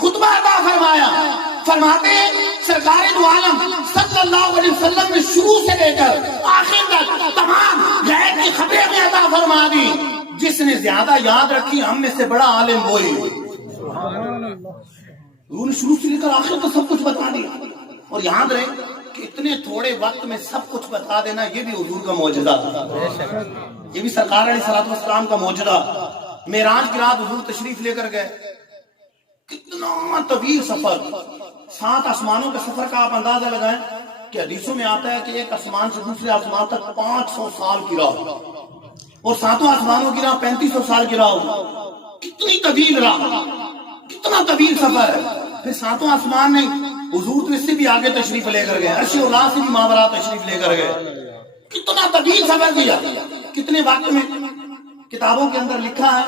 خطبہ ادا فرمایا. فرماتے ہیں سرکار دو عالم صلی اللہ علیہ وسلم نے شروع سے لے کر آخر تک تمام غیب کی خبریں بھی عطا فرما دی. جس نے زیادہ یاد رکھی ہم میں سے بڑا عالم وہی. انہوں نے شروع سے لے کر آخر تک سب کچھ بتا دیا. اور یاد رہے کہ اتنے تھوڑے وقت میں سب کچھ بتا دینا یہ بھی حضور کا معجزہ تھا، یہ بھی سرکار علیہ السلام کا معجزہ۔ معراج کی رات حضور تشریف لے کر گئے، کتنا طویل سفر، 7 آسمانوں کے سفر کا آپ اندازہ لگائیں کہ حدیثوں میں آتا ہے کہ ایک آسمان سے دوسرے آسمان تک 500 سال کی راہ، اور 7 آسمانوں کی راہ 3500 سال کی راہ ہوگی۔ کتنی طویل راہ، کتنا طویل سفر ہے۔ پھر 7 آسمان نے حضور تو اس سے بھی آگے تشریف لے کر گئے، عرش اللہ سے بھی ماورا تشریف لے کر گئے، کتنا طویل سفر کیا، کتنے وقت میں۔ کتابوں کے اندر لکھا ہے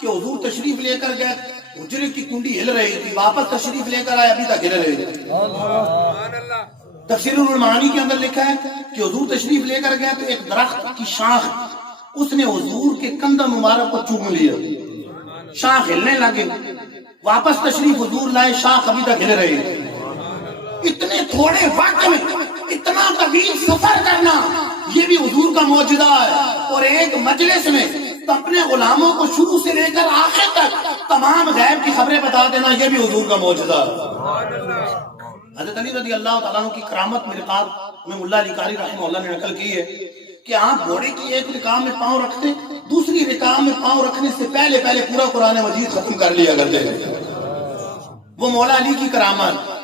کہ حضور تشریف لے کر گئے، حجرے کی کنڈی ہل رہی تھی، واپس تشریف لے کر آئے، ابھی تک ہل رہی تھی۔ تفسیر المعانی کے اندر لکھا ہے کہ حضور تشریف لے کر گئے تو ایک درخت کی شاخ، اس نے حضور کے کندھا مبارک کو چوم لیا، شاخ ہلنے لگے، واپس تشریف حضور لائے، شاخ ابھی تک ہل رہی تھی۔ اتنے تھوڑے وقت میں اتنا طویل سفر کرنا یہ بھی حضور کا معجزہ ہے، اور ایک مجلس میں اپنے غلاموں کو شروع سے لے کر آخر تک تمام غیب کی خبریں بتا دینا یہ بھی حضور کا معجزہ ہے۔ حضرت علی رضی اللہ تعالیٰ عنہ کی کرامت مرقات میں ملا علی قاری رحمہ اللہ نے نقل کی ہے کہ آپ گھوڑے کی ایک رکاب میں پاؤں رکھتے، دوسری رکاب میں پاؤں رکھنے سے پہلے پورا قرآن مجید ختم کر لیا کرتے ہیں، وہ مولا علی کی کرامت۔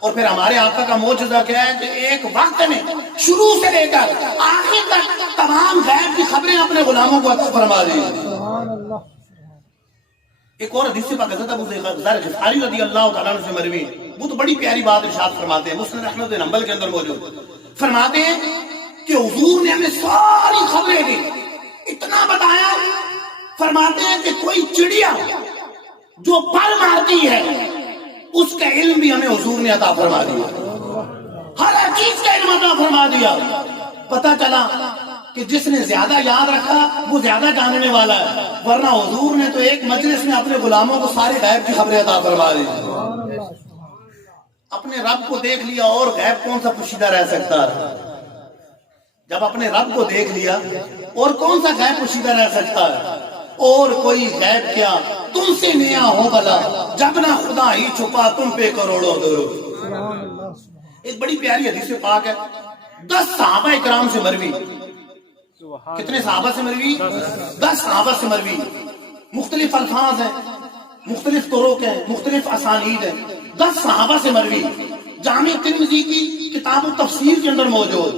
اور پھر ہمارے آقا کا معجزہ کیا ہے کہ ایک وقت میں شروع سے لے کر آخر تک تمام غیب کی خبریں اپنے غلاموں کو عطا فرما دی۔ ایک اور حدیث پاک حضرت ابو ذر غفاری رضی اللہ تعالیٰ عنہ سے مروی، وہ تو بڑی پیاری بات ارشاد فرماتے ہیں، مسند احمد بن حنبل کے اندر موجود، فرماتے ہیں کہ حضور نے ہمیں ساری خبریں دی، اتنا بتایا، فرماتے ہیں کہ کوئی چڑیا جو پر مارتی ہے اس کا علم بھی ہمیں حضور نے عطا فرما دیا، ہر چیز کا علم عطا فرما دیا۔ پتہ چلا کہ جس نے زیادہ یاد رکھا وہ زیادہ جاننے والا ہے، ورنہ حضور نے تو ایک مجلس میں اپنے غلاموں کو سارے غیب کی خبریں عطا فرما دی۔ اپنے رب کو دیکھ لیا اور غیب کون سا پوشیدہ رہ سکتا ہے؟ جب اپنے رب کو دیکھ لیا اور کون سا غیب پوشیدہ رہ سکتا ہے؟ اور کوئی غیب کیا تم سے نیا ہو بلا، جب نہ خدا ہی چھپا تم پہ کروڑوں درود۔ ایک بڑی پیاری حدیث پاک ہے، 10 صحابہ اکرام سے مروی۔ کتنے صحابہ سے مروی؟ 10 صحابہ سے مروی۔ مختلف الفاظ ہیں، مختلف طرق ہیں، مختلف اسانید ہیں، 10 صحابہ سے مروی۔ جامع ترمذی کی کتاب و تفسیر کے اندر موجود،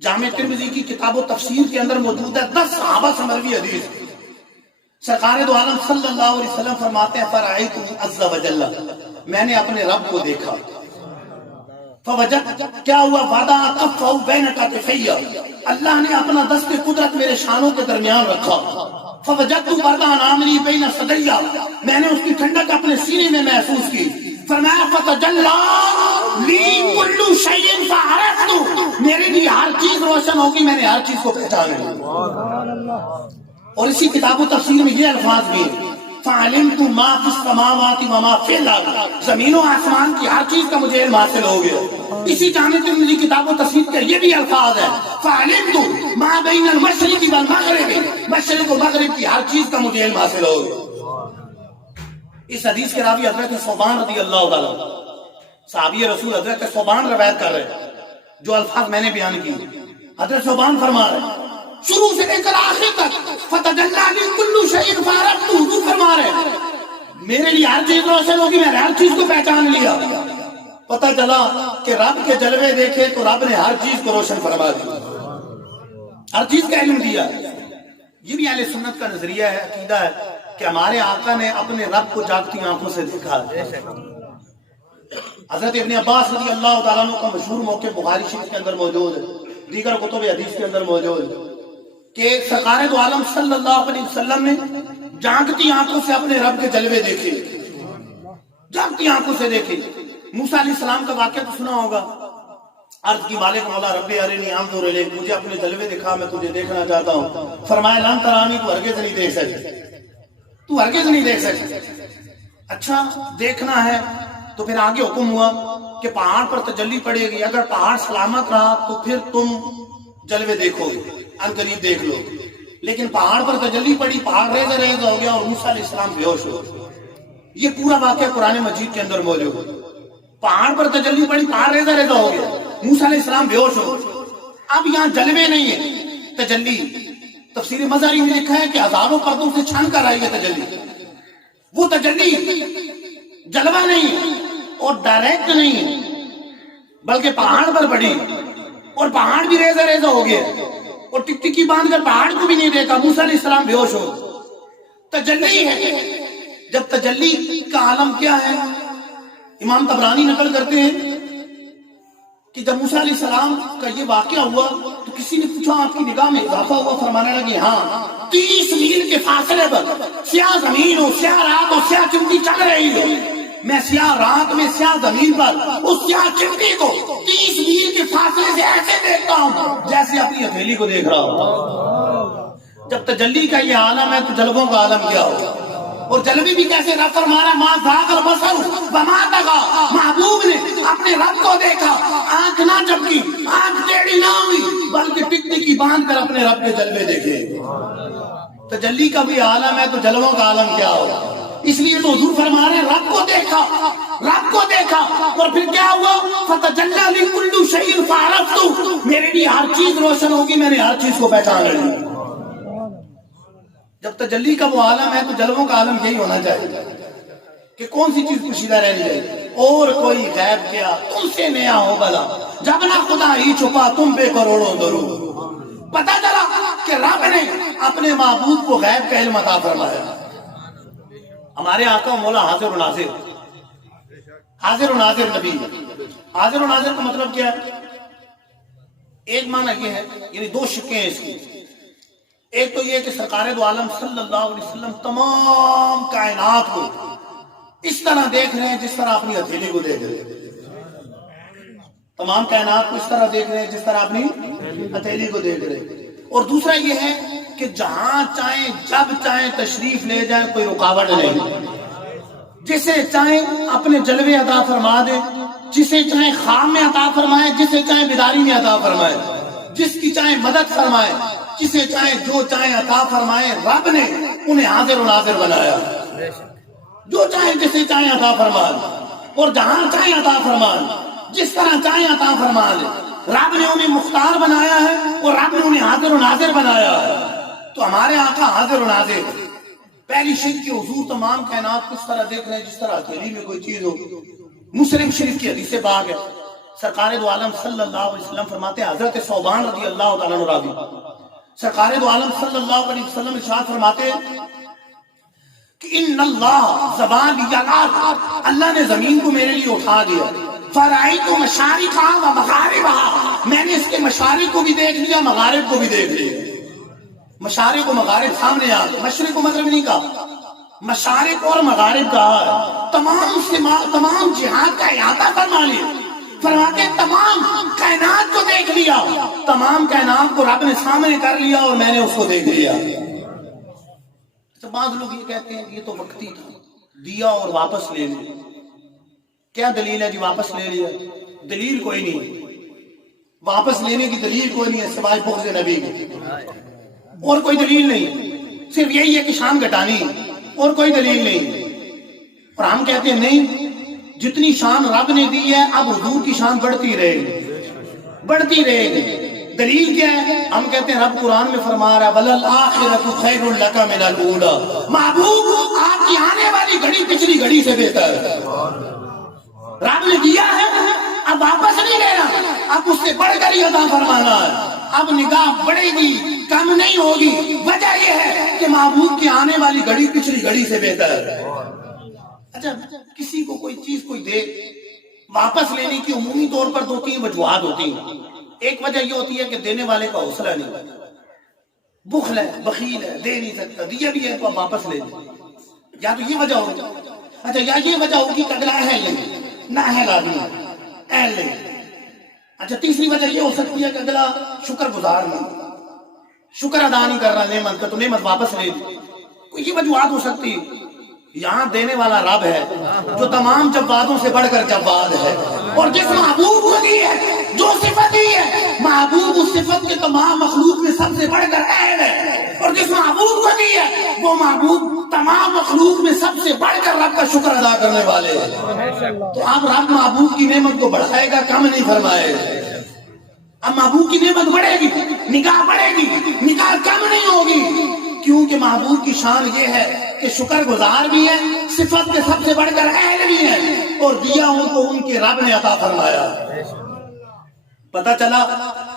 جامع ترمذی کی کتاب و تفسیر کے اندر موجود ہے 10 صحابہ سے مروی حدیث۔ سرکار دو عالم صلی اللہ علیہ وسلم فرماتے ہیں فرأیت عز وجل، میں نے اپنے رب کو دیکھا، فوجد کیا ہوا، وعدہ کفہ بین کتفی، اللہ نے اپنا دست قدرت میرے شانوں کے درمیان رکھا، فوجدت بردہ نامری بین صدیہ، میں نے اس کی ٹھنڈک اپنے سینے میں محسوس کی، فرمایا فتجلی لی کل شیء فعرفت، میرے لیے ہر چیز روشن ہوگی، میں نے ہر چیز کو پہچانا۔ اور اسی کتاب و تفسیر میں یہ الفاظ بھی، فعلمت ما فی السماوات وما فی الارض، زمین و آسمان کی ہر چیز کا مجھے علم حاصل ہو گیا۔ اسی جامع ترمذی کتاب و تفسیر کے یہ بھی الفاظ ہے، فعلمت ما بین المشرق والمغرب، مشرق و مغرب کی ہر چیز کا مجھے علم حاصل ہو گیا۔ اس حدیث کے راوی حضرت ثوبان رضی اللہ تعالیٰ، صحابی رسول حضرت ثوبان روایت کر رہے ہیں، جو الفاظ میں نے بیان کی، حضرت ثوبان فرما رہے ہیں شروع سے لے کر آخر تک، فتجلی لی کل شیء فعرفت، حضور فرما رہے ہیں میرے لیے ہر چیز روشن ہوگی، میں نے ہر چیز کو پہچان لیا۔ پتہ چلا کہ رب کے جلوے دیکھے تو رب نے ہر چیز کو روشن فرما دیا، ہر چیز کا علم دیا۔ یہ بھی اہل سنت کا نظریہ ہے، عقیدہ ہے کہ ہمارے آقا نے اپنے رب کو جاگتی آنکھوں سے دیکھا۔ حضرت ابن عباس رضی اللہ تعالیٰ عنہ کا مشہور موقع بخاری شریف کے اندر موجود ہے، دیگر کتب حدیث کے اندر موجود ہے کہ سرکار دو عالم صلی اللہ علیہ وسلم نے جاگتی آنکھوں سے اپنے رب کے جلوے دیکھے، جاگتی آنکھوں سے دیکھے۔ موسیٰ علیہ السلام کا واقعہ تو سنا ہوگا، عرض کی مالک مولا رب ارنی انظر الیک، مجھے اپنے جلوے دکھا، میں تجھے دیکھنا چاہتا ہوں۔ فرمایا لن ترانی، تو ہرگز نہیں دیکھ سکتے، تو ہرگز نہیں دیکھ سکتے۔ اچھا دیکھنا ہے تو پھر آگے حکم ہوا کہ پہاڑ پر تجلی پڑے گی، اگر پہاڑ سلامت رہا تو پھر تم جلوے دیکھو گے، ان قریب دیکھ لو۔ لیکن پہاڑ پر تجلی پڑی، پہاڑ ریزہ ریزہ ہو گیا اور موسیٰ علیہ السلام بے ہوش ہو۔ یہ پورا واقعہ قرآن مجید کے اندر موجود۔ پہاڑ پر تجلی پڑی، پہاڑ ریزہ ریزہ ہو گیا، موسیٰ علیہ السلام بے ہوش ہو۔ اب یہاں جلوے نہیں ہے، تجلی۔ تفسیر مظہری میں لکھا ہے کہ ہزاروں پردوں سے چھن کر آئی ہے تجلی۔ وہ تجلی جلوہ نہیں اور ڈائریکٹ نہیں، بلکہ پہاڑ پر پڑی، اور پہاڑ بھی ریزہ ریزہ ہو گیا، اور ٹکٹکی باندھ کر پہاڑ کو بھی نہیں دیکھا، موسیٰ علیہ السلام بے ہوش ہو۔ تجلی ہے۔ جب تجلی کا عالم کیا ہے، امام طبرانی نقل کرتے ہیں کہ جب موسیٰ علیہ السلام کا یہ واقعہ ہوا تو کسی نے پوچھا آپ کی نگاہ میں اضافہ ہوا؟ فرمانے لگے ہاں، 30 میل کے فاصلے پر سیاہ زمین ہو، سیاہ رات ہو، سیاہ چمٹی چل رہی ہو، میں سیاہ رات میں سیاہ زمین پر اس سیاہ چمٹی کو 30 میل کے فاصلے سے ایسے دیکھتا ہوں جیسے اپنی ہتھیلی کو دیکھ رہا ہوں۔ جب تجلی کا یہ عالم ہے تو جلووں کا عالم کیا ہو؟ اور جلوی بھی کیسے؟ رب فرمانا ما ذاق البصر وما طغى، محبوب نے اپنے رب کو دیکھا، آنکھ نہ جھپکی، آنکھ ٹیڑھی نہ ہوئی، بلکہ ٹکٹکی باندھ کر اپنے رب کے جلوے دیکھے۔ تجلی کا بھی عالم ہے تو جلووں کا عالم کیا ہوگا؟ اس لیے تو حضور فرما رہے ہیں رب کو دیکھا، رب کو دیکھا، اور پھر کیا ہوا؟ فتجلی لکل شیء فعرفت، میرے لیے ہر چیز روشن ہوگی، میں نے ہر چیز کو پہچان لیا۔ جب تجلی کا وہ عالم ہے تو جلووں کا عالم یہی ہونا چاہیے کہ کون سی چیز پوشیدہ رہنی چاہیے، اور کوئی غیب کیا تم سے نیا ہو بلا، جب نہ خدا ہی چھپا تم پہ کروڑوں درود۔ پتہ چلا کہ رب نے اپنے معبود کو غیب کا علم عطا فرمایا۔ ہمارے آقا و مولا حاضر و ناظر، حاضر و ناظر نبی۔ حاضر و ناظر کا مطلب کیا ہے؟ ایک معنی یہ ہے، یعنی دو شکیں ہیں اس کی۔ ایک تو یہ کہ سرکار دو عالم صلی اللہ علیہ وسلم تمام کائنات کو اس طرح دیکھ رہے ہیں جس طرح اپنی ہتھیلی کو دیکھ رہے ہیں، تمام کائنات کو اس طرح دیکھ رہے ہیں جس طرح اپنی ہتھیلی کو دیکھ رہے ہیں۔ اور دوسرا یہ ہے کہ جہاں چاہیں جب چاہیں تشریف لے جائیں، کوئی رکاوٹ نہیں، جسے چاہیں اپنے جلوے عطا فرما دے، جسے چاہیں خواب میں عطا فرمائے، جسے چاہیں بیداری میں عطا فرمائے، جس کی چاہیں مدد فرمائے، جسے چاہیں جو چاہیں عطا فرمائے۔ رب نے انہیں حاضر و ناظر بنایا، جو چاہیں جسے چاہیں عطا فرمائے، اور جہاں چاہیں عطا فرمائے، جس طرح چاہیں عطا فرما لے۔ رب نے انہیں مختار بنایا ہے اور رب نے انہیں حاضر و ناظر بنایا ہے۔ تو ہمارے آقا حاضر و ناظر، پہلی شک کہ حضور تمام کائنات کو اس طرح دیکھ رہے ہیں جس طرح ہتھیلی میں کوئی چیز ہو۔ مسلم شریف کی حدیث پاک ہے، سرکار دو عالم صلی اللہ علیہ وسلم فرماتے ہیں، حضرت ثوبان رضی اللہ تعالیٰ عنہ راوی، سرکار دو عالم صلی اللہ علیہ وسلم ارشاد فرماتے ہیں کہ ان اللہ زبان یلات، اللہ نے زمین کو میرے لیے اٹھا دیا، فرائیت مشارقہا و مغاربہا، میں نے اس کے مشارق کو بھی دیکھ لیا، مغارب کو بھی دیکھ لیا۔ مشارق و مغارب سامنے آ گئے، مشرق و مغرب نہیں کہا، مشارق اور مغارب کہا ہے۔ تمام جہاد کا احاطہ فرما لیا، فرماتے تمام کائنات کو دیکھ لیا، تمام کائنات کو رب نے سامنے کر لیا اور میں نے اس کو دیکھ لیا۔ بعض لوگ یہ کہتے ہیں کہ یہ تو وقتی تھا، دیا اور واپس لے لیا۔ کیا دلیل ہے جی واپس لے لیا؟ دلیل کوئی نہیں، واپس لینے کی دلیل کوئی نہیں ہے سوائے بغض نبی کی، اور کوئی دلیل نہیں، صرف یہی ہے کہ شان گھٹانی، اور کوئی دلیل نہیں۔ اور ہم کہتے ہیں نہیں، جتنی شان رب نے دی ہے اب حضور کی شان بڑھتی رہے گی، بڑھتی رہے گی۔ دلیل کیا ہے؟ ہم کہتے ہیں رب قرآن میں فرما رہا ہے وَلَلْآخِرَةُ خَيْرٌ لَكَ مِنَ الْأُولَىٰ، محبوب آپ کی آنے والی گھڑی پچھلی گھڑی سے بہتر ہے۔ رب نے دیا ہے، اب واپس نہیں لینا، اب اس سے بڑھ کر ہی عطا فرمانا ہے۔ اب نگاہ بڑھے گی، کم نہیں ہوگی۔ وجہ یہ ہے کہ محبوب کی آنے والی گھڑی پچھلی گھڑی سے بہتر ہے۔ اچھا، کسی کو کوئی چیز کوئی دے، واپس لینے کی عمومی طور پر 2-3 وجوہات ہوتی ہیں۔ ایک وجہ یہ ہوتی ہے کہ دینے والے کا حوصلہ نہیں، بخل ہے، بخیل ہے، دے نہیں سکتا، دیا بھی ہے تو آپ واپس لے لیں، یا تو یہ وجہ ہوگی۔ اچھا، یا یہ وجہ ہوگی کہ اگلا اہل نہیں، نہ اہل آدمی اہل نہیں۔ اچھا، تیسری وجہ یہ ہو سکتی ہے کہ اگلا شکر گزار نہیں، شکر ادا نہیں کر رہا نعمت کا، تو نعمت واپس لے لی، کوئی یہ وجوہات ہو سکتی ہے۔ یہاں دینے والا رب ہے جو تمام جوادوں سے بڑھ کر جواد ہے، اور جس محبوب کو دی ہے، جو صفت دی ہے، محبوب اس صفت کے تمام مخلوق میں سب سے بڑھ کر اہل ہے، اور اور جس معبود کو دی ہے وہ معبود تمام مخلوق میں سب سے بڑھ کر رب کا شکر ادا کرنے والے ہیں. تو اب رب معبود کی نعمت کو بڑھائے گا، کم نہیں فرمائے. اب محبوب کی نعمت بڑھے گی، نگاہ بڑھے گی، نگاہ کم نہیں ہوگی، کیونکہ محبوب کی شان یہ ہے کہ شکر گزار بھی ہے، صفت کے سب سے بڑھ کر اہل بھی ہے، اور دیا ان کو ان کے رب نے عطا فرمایا. پتا چلا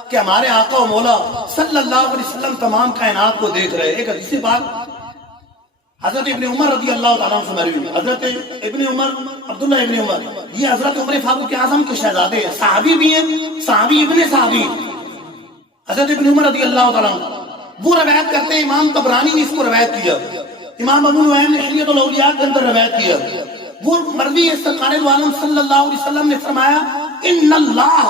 کہ ہمارے آقا و مولا صلی اللہ علیہ وسلم تمام کائنات کو دیکھ رہے. ایک حدیث بات حضرت ابن عمر رضی اللہ تعالیٰ عنہ سے مروی ہے. حضرت ابن عمر، عبداللہ ابن عمر، یہ حضرت عمر فاروق اعظم کے شہزادے ہیں، صحابی بھی ہیں، صحابی ابن صحابی. حضرت ابن عمر رضی اللہ تعالیٰ عنہ وہ روایت کرتے ہیں، امام طبرانی نے اس کو روایت کیا، امام ابو نعیم نے حلیۃ الاولیاء کے اندر روایت کیا. وہ مروی ہے، سرکار دو عالم صلی اللہ علیہ وسلم نے فرمایا ان اللہ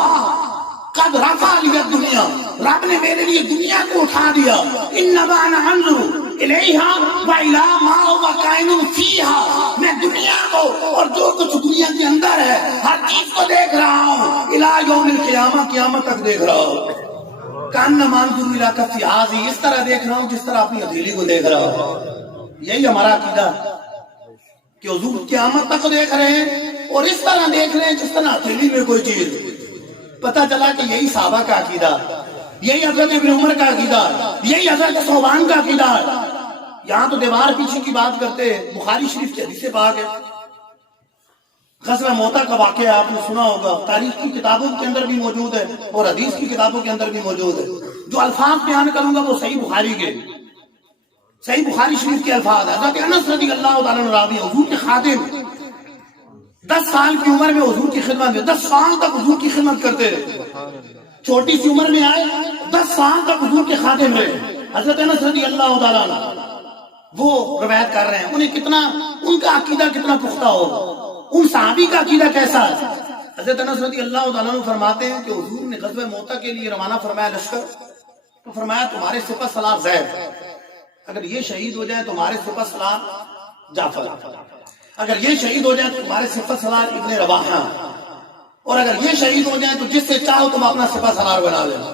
قد رفع لی الدنیا، رب نے میرے لیے دنیا کو اٹھا دیا. انما انا انظر الیہا والی ما هو کائن فیہا، میں دنیا کو اور جو کچھ دنیا کے اندر ہے ہر چیز کو دیکھ رہا ہوں، الی یوم القیامہ، قیامت تک دیکھ رہا ہوں. کانما انظر الی کف ہذہ، اس طرح دیکھ رہا ہوں جس طرح اپنی ہتھیلی کو دیکھ رہا ہوں. یہی ہمارا عقیدہ کہ حضور قیامت تک دیکھ رہے ہیں اور اس طرح دیکھ رہے ہیں جس طرح ہتھیلی میں کوئی چیز. پتہ چلا کہ یہی صحابہ کا عقیدہ، یہی حضرت ابن عمر کا عقیدہ، یہی حضرت صوبان کا عقیدہ. یہاں تو دیوار پیچھے کی بات کرتے ہیں، بخاری شریف کی حدیث پاک ہے. غزوہ موتا کا واقعہ آپ نے سنا ہوگا، تاریخ کی کتابوں کے اندر بھی موجود ہے اور حدیث کی کتابوں کے اندر بھی موجود ہے. جو الفاظ بیان کروں گا وہ صحیح بخاری کے، صحیح بخاری شریف کے الفاظ. حضرت انس رضی اللہ تعالیٰ عنہ راوی، حضور کے خادم، 10 سال کی عمر میں حضور کی خدمت میں 10 سال تک حضور کی خدمت کرتے رہے. چھوٹی سی عمر میں آئے، 10 سال تک حضور کے خادم رہے. حضرت انس رضی اللہ تعالیٰ عنہ وہ روایت کر رہے ہیں، انہیں کتنا، ان کا عقیدہ کتنا پختہ ہو، ان صحابی کا عقیدہ کیسا ہے. حضرت انس رضی اللہ تعالیٰ عنہ فرماتے ہیں کہ حضور نے غزوہ موتا کے لیے روانہ فرمایا لشکر، تو فرمایا تمہارے سپہ سالار زید، اگر یہ شہید ہو جائے تو تمہارے سپہ سالار جعفر، اگر یہ شہید ہو جائے تو تمہارے سپہ سالار ابن رواحہ، اور اگر یہ شہید ہو جائے تو جس سے چاہو تم اپنا سپہ سالار بنا لینا.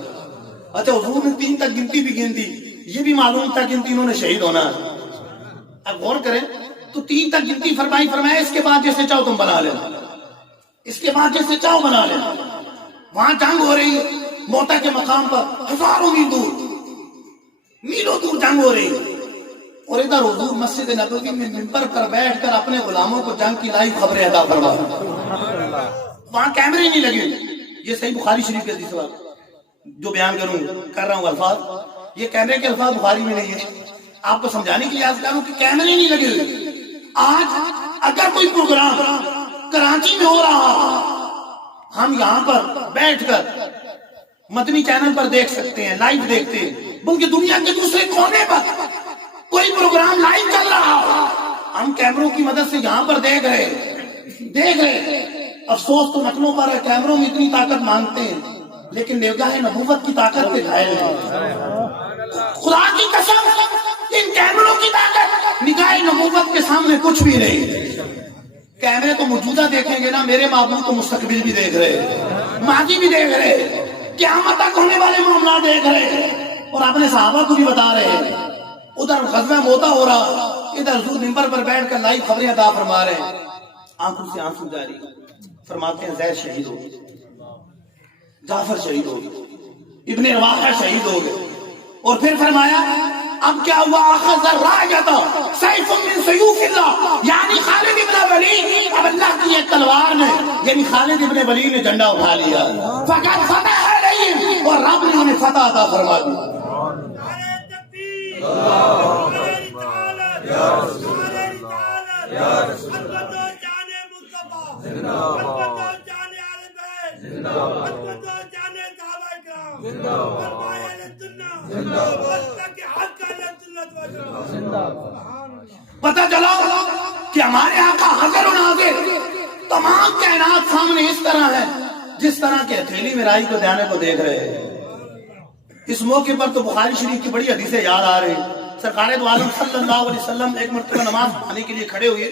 اچھا حضور نے 3 تک گنتی بھی گنتی، یہ بھی معلوم تھا کہ ان تینوں نے شہید ہونا ہے. اب غور کریں تو 3 تک گنتی فرمایا اس کے بعد جس سے چاہو تم بنا لینا، اس کے بعد جس سے چاہو بنا لینا. وہاں جنگ ہو رہی ہے موتا کے مقام پر، ہزاروں میل دور، میلوں دور جنگ ہو رہی ہے، اور ادھر حضور مسجد نبوی میں منبر پر بیٹھ کر اپنے غلاموں کو جنگ کی لائیو خبریں ادا فرما رہے ہیں. وہاں کیمرے نہیں لگے. یہ صحیح بخاری شریف کے حدیث جو بیان کر رہا ہوں الفاظ، یہ کیمرے کے الفاظ بخاری میں نہیں ہے. آپ کو سمجھانے کے لیے عرض کر رہا ہوں کہ کیمرے نہیں لگے ہوئے. آج اگر کوئی پروگرام کراچی میں ہو رہا، ہم یہاں پر بیٹھ کر مدنی چینل پر دیکھ سکتے ہیں، لائیو دیکھتے ہیں، بلکہ دنیا کے دوسرے کونے پر کوئی پروگرام لائیو چل رہا ہو، ہم کیمروں کی مدد سے یہاں پر دیکھ رہے. افسوس تو نقلوں پر ہے، کیمروں میں اتنی طاقت مانگتے ہیں لیکن نگاہ نبوت کی طاقت پہ گھائل ہے. خدا کی قسم ان کیمروں کی طاقت نگاہ نبوت کے سامنے کچھ بھی نہیں. کیمرے تو موجودہ دیکھیں گے نا، میرے معبود تو مستقبل بھی دیکھ رہے، ماضی بھی دیکھ رہے، قیامت تک ہونے والے معاملات دیکھ رہے، اور اپنے صحابہ کو بھی بتا رہے ہیں. ادھر غزوہ موتا ہو رہا، ادھر حضور منبر پر بیٹھ کر لائیو خبریں عطا فرما رہے ہیں. آنکھوں سے آنسو جاری، فرماتے ہیں زید شہید ہو گئے، جعفر شہید ہو گئے، ابن رواحہ شہید ہو گئے. اور پھر فرمایا اب کیا ہوا، اخذ الراجۃ سیف من سیوف اللہ، یعنی خالد ابن ولید اب اللہ کی ایک تلوار نے، یعنی خالد ابن ولید نے جھنڈا اٹھا لیا. فقد فتح علیہم، اور رب نے انہیں فتح عطا فرما دی. پتہ چلا کہ ہمارے آقا حاضر و ناظر تمام کائنات سامنے اس طرح ہے جس طرح کے ہتھیلی میں رائی کو دینے کو دیکھ رہے ہیں. اس موقع پر تو بخاری شریف کی بڑی حدیثیں یاد آ رہی. سرکار دو عالم صلی اللہ علیہ وسلم ایک مرتبہ نماز پڑھنے کے لیے کھڑے ہوئے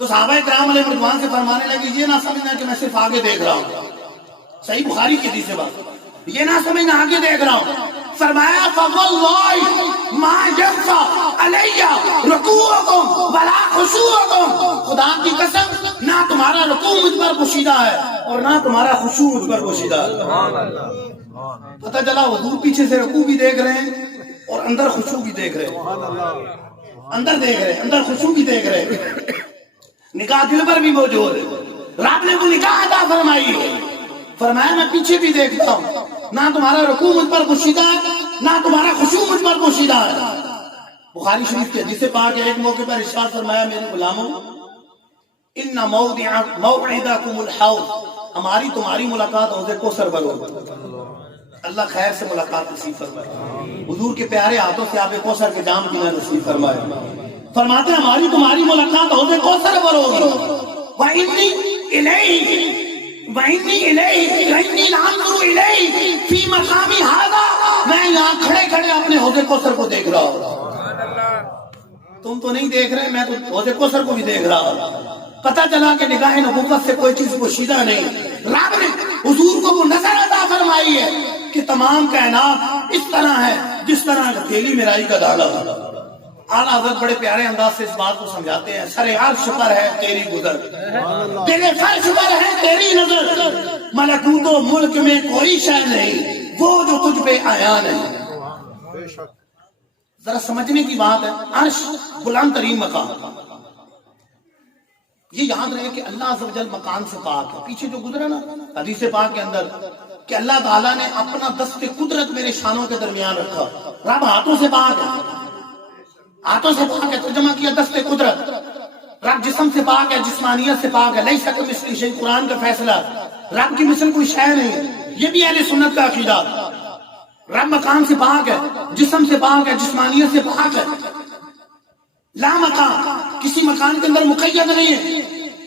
تو صحابہ کرام علیہ رضوان سے فرمانے لگے یہ نہ سمجھنا کہ میں صرف آگے دیکھ رہا ہوں. صحیح بخاری کی حدیث ہے بات. یہ نہ سمجھنا آگے دیکھ رہا ہوں. فرمایا فواللہ ما یخفی علی رکوعکم ولا خشوعکم، خدا کی قسم نہ تمہارا رکوع مجھ پر پوشیدہ ہے اور نہ تمہارا خشوع مجھ پر پوشیدہ ہے. پتہ چلا حضور پیچھے سے رکوع بھی دیکھ رہے ہیں اور اندر خشوع بھی دیکھ رہے ہیں. اندر دیکھ رہے ہیں، اندر خشوع بھی دیکھ رہے ہیں. نگاہ دل پر بھی موجود ہے. رب نے وہ نگاہ عطا فرمائی ہے. فرمایا میں پیچھے بھی دیکھتا ہوں، نہ تمہارا رکوع مجھ پر پوشیدہ ہے نہ تمہارا خشوع مجھ پر پوشیدہ ہے. بخاری شریف کے حدیث پاک ایک موقع پر ارشاد فرمایا میرے غلاموں ان موعدکم الحوض، ہماری تمہاری ملاقات حوض کوثر پر ہوگی. اللہ خیر سے ملاقات نصیب فرمائے. حضور کے پیارے ہاتھوں سے آب کوثر کے جام پینا نصیب فرمائے. فرماتے ہیں ہماری تمہاری ملاقات حوض کوثر پر ہوگی. وَإِنِّي إِلَيْهِ وَإِنِّي إِلَيْهِ وَإِنِّي لَأَنظُرُ إِلَيْهِ فِي مَقَامِ هَذَا، میں یہاں کھڑے کھڑے اپنے حوض کوثر کو دیکھ رہا ہوں. تم تو نہیں دیکھ رہے، میں تو حوض کوثر کو بھی دیکھ رہا ہوں. پتہ چلا کہ نگاہ نبوت سے کوئی چیز پوشیدہ نہیں. رب نے حضور کو وہ نظر عطا فرمائی ہے کہ تمام کائنات اس طرح ہے جس طرح تیلی مرائی کا دانا. اعلیٰ حضرت بڑے پیارے انداز سے اس بات کو سمجھاتے ہیں. سر عرش پر ہے تیری گزر، دل فرش پر ہے تیری نظر، ملکوت و ملک میں کوئی شے نہیں وہ جو تجھ پہ آیا نہیں. ذرا سمجھنے کی بات ہے. عرش بلند ترین مقام. یہ یاد رہے کہ اللہ عز و جل مکان سے پاک ہے. پیچھے جو گزرا نا حدیث پاک کے اندر کہ اللہ تعالیٰ نے اپنا دست قدرت میرے شانوں کے درمیان رکھا. رب ہاتھوں سے پاک ہے، ہاتھوں سے پاک ہے. ترجمہ کیا دست قدرت. رب جسم سے پاک ہے، جسمانیت سے پاک ہے. لیس کمثلہ شیء، قرآن کا فیصلہ. رب کی مثل کوئی شے نہیں. یہ بھی اہل سنت کا عقیدہ. رب مکان سے پاک ہے، جسم سے پاک ہے، جسمانیت سے پاک ہے. لا مکان، کسی مکان کے اندر مقید نہیں ہے.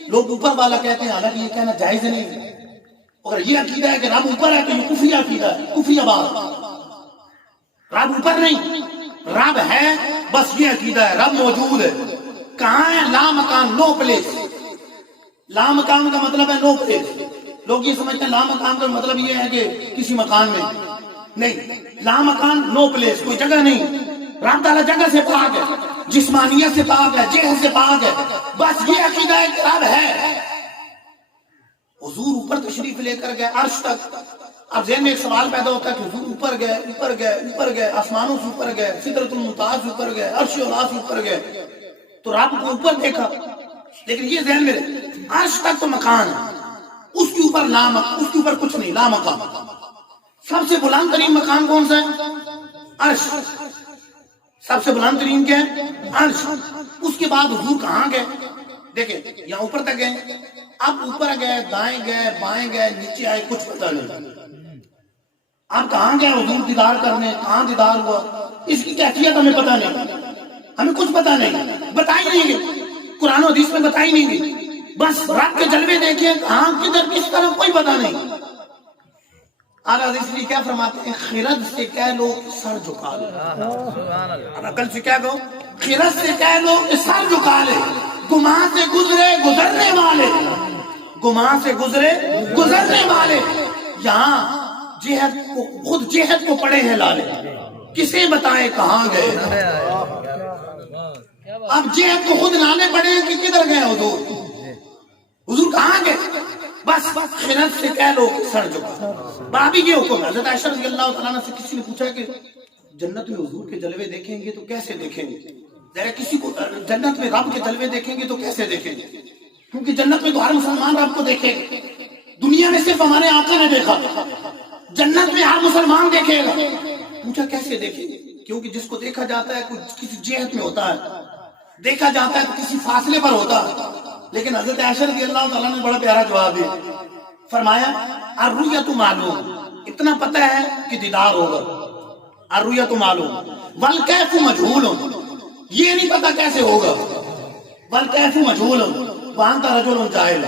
لوگ اوپر والا کہتے ہیں، حالانکہ یہ کہنا جائز نہیں. اگر یہ عقیدہ ہے کہ رب اوپر ہے تو یہ کفری عقیدہ ہے، کفری بات. رب اوپر نہیں، رب ہے، بس یہ عقیدہ ہے. رب موجود ہے. کہاں ہے؟ لا مکان، نو پلیس. لا مکان کا مطلب ہے نو پلیس. لوگ یہ سمجھتے ہیں لا مکان کا مطلب یہ ہے کہ کسی مکان میں نہیں. لا مکان، نو پلیس، کوئی جگہ نہیں. رب تعالیٰ جگہ سے پاک ہے، جسمانیت سے پاک ہے، جہت سے پاک ہے. بس یہ عقیدہ ہے کہ رب ہے. حضور اوپر تشریف لے کر گئے عرش تک. اب ذہن میں ایک سوال پیدا ہوتا ہے کہ حضور اوپر گئے، اوپر گئے، اوپر گئے، آسمانوں سے اوپر گئے، سدرۃ المنتہا سے اوپر گئے، عرش اولا سے اوپر گئے، تو رب کو اوپر دیکھا. لیکن یہ ذہن میں عرش تک تو مکان ہے، اس کے اوپر اس کے اوپر کچھ نہیں، لا مقام. سب سے بلند ترین مکان کون سا ہے؟ عرش. سب سے بلند ترین کیا ہے؟ عرش. اس کے بعد حضور کہاں گئے؟ دیکھیں یہاں اوپر تک گئے. اب اوپر گئے، دائیں گئے، بائیں گئے، نیچے آئے، کچھ پتہ نہیں. اب کہاں گئے حضور دیدار کرنے؟ کہاں دیدار ہوا؟ اس کی کیفیت ہمیں پتہ نہیں، ہمیں کچھ پتہ نہیں، بتائی نہیں گئی، قرآن و حدیث میں بتائی نہیں گئی. بس رب کے جلوے دیکھیں، کہاں کدھر کس طرح کوئی پتہ نہیں. اعلیٰ حدیث نے کیا فرماتے ہیں؟ خرد سے کہہ لو کہ سر جھکا لو. عقل سے کیا کہو؟ خرد سے کہہ لو کہ سر جھکا لے. گماں سے گزرے گزرنے والے، گماں سے گزرے گزرنے والے. یہاں جہت کو خود جہت کو پڑے ہیں لالے، کسے بتائیں کہاں گئے. اب جہت کو خود لانے پڑے ہیں کہ کدھر گئے حضور؟ حضور کہاں گئے؟ بس خرد سے کہہ لو کہ سر جھکا. بابی یہ حکم ہے. حضرت عائشہ رضی اللہ تعالیٰ عنہ سے کسی نے پوچھا کہ جنت میں حضور کے جلوے دیکھیں گے تو کیسے دیکھیں گے؟ ذرا کسی کو جنت میں رب کے جلوے دیکھیں گے تو کیسے دیکھیں گے؟ کیونکہ جنت میں تو ہر مسلمان رب کو دیکھے گا. دنیا میں صرف ہمارے آقا نے دیکھا، جنت میں ہر مسلمان دیکھے گا. پوچھا کیسے دیکھیں گے؟ کیونکہ جس کو دیکھا جاتا ہے کوئی کسی جہت میں ہوتا ہے، دیکھا جاتا ہے تو کسی فاصلے پر ہوتا ہے. لیکن حضرت عائشہ رضی اللہ تعالیٰ نے بڑا پیارا جواب دیا. فرمایا الرؤیۃ معلوم، اتنا پتہ ہے کہ دیدار ہوگا. الرؤیۃ معلوم والکیف مجہول، یہ نہیں پتا کیسے ہوگا. والکیف مجہول وانت رجل جاہل،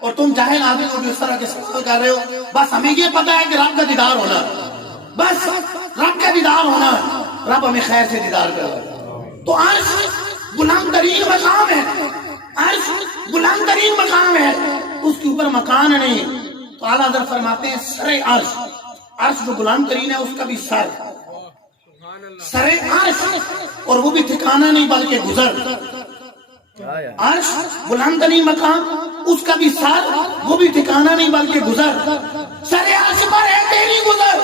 اور تم جاہل آدمی ہو جو اس طرح کے سوال کر رہے ہو. بس ہمیں یہ پتا ہے کہ رب کا دیدار ہونا ہے، بس رب کا دیدار ہونا ہے. رب ہمیں خیر سے دیدار کر. تو عرش بلند ترین مقام ہے، عرش بلند ترین مقام ہے، اس کے اوپر مکان نہیں. تو اعلیٰ حضرت فرماتے ہیں سر عرش، عرش جو بلند ترین ہے اس کا بھی سر عرش، اور وہ بھی ٹھکانہ نہیں بلکہ گزر. عرش بلند ترین مقام، اس کا بھی سر، وہ بھی ٹھکانہ نہیں بلکہ گزر. سر عرش پر ہے تیری گزر.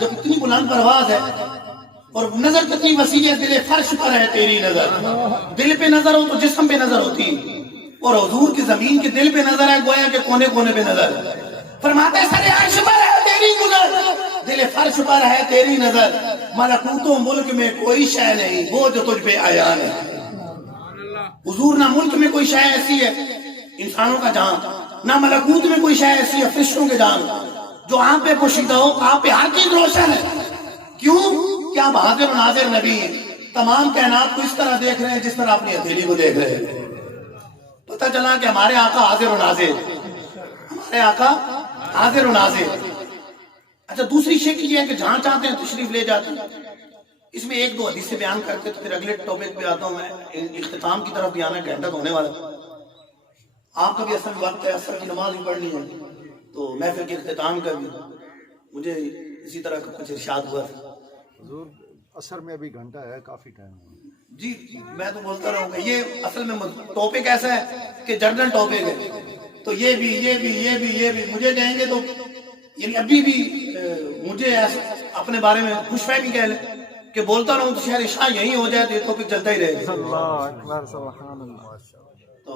جب اتنی بلند پرواز ہے اور نظر کتنی وسیع ہے، دل فرش پر ہے تیری نظر. دل پہ نظر ہو تو جسم پہ نظر ہوتی، اور حضور کی زمین کے دل پہ نظر ہے، گویا کہ کونے کونے پہ نظر. فرماتے سر عرش پر ہے تیری گزر، دل فرش پر ہے تیری نظر. ملکوت و ملک میں کوئی شے نہیں وہ جو تجھ پہ آیا ہے. حضور نہ ملک میں کوئی شے ایسی ہے انسانوں کا جان، نہ ملکوت میں کوئی شے ایسی ہے فرشتوں کے جان جو آپ پہ پوشیدہ ہو. آپ پہ ہر چیز روشن ہے. کیوں؟ کیا حاضر و ناظر نبی ہیں. تمام کائنات کو اس طرح دیکھ رہے ہیں جس طرح اپنی ہتھیلی کو دیکھ رہے ہیں. پتہ چلا کہ ہمارے آقا حاضر و ناظر، ہمارے آقا حاضر و ناظر. اچھا دوسری شکل یہ ہے کہ جہاں چاہتے ہیں تشریف لے جاتے ہیں. اس میں ایک دو حدیثیں بیان کر کے تو پھر اگلے ٹاپک پہ آتا ہوں. میں اختتام کی طرف بھی آنا، گھنٹہ تو ہونے والا. آپ کا بھی اصل وقت ہے، اثر کی نماز بھی پڑھنی ہے، تو محفل کے اختتام کا بھی مجھے اسی طرح کا کچھ ارشاد ہوا. حضور اثر میں ابھی گھنٹہ ہے، کافی ٹائم ہے. جی میں تو بولتا رہوں گا. یہ اصل میں ٹاپک ایسا ہے کہ جنرل ٹاپک ہے، تو یہ بھی مجھے کہیں گے تو یعنی ابھی بھی مجھے اپنے بارے میں خوش فہمی کہہ لیں کہ بولتا رہوں تو شہر عشاء یہی ہو جائے تو یہ ٹاپک چلتا ہی رہے گا. اللہ اکبر، سبحان اللہ. تو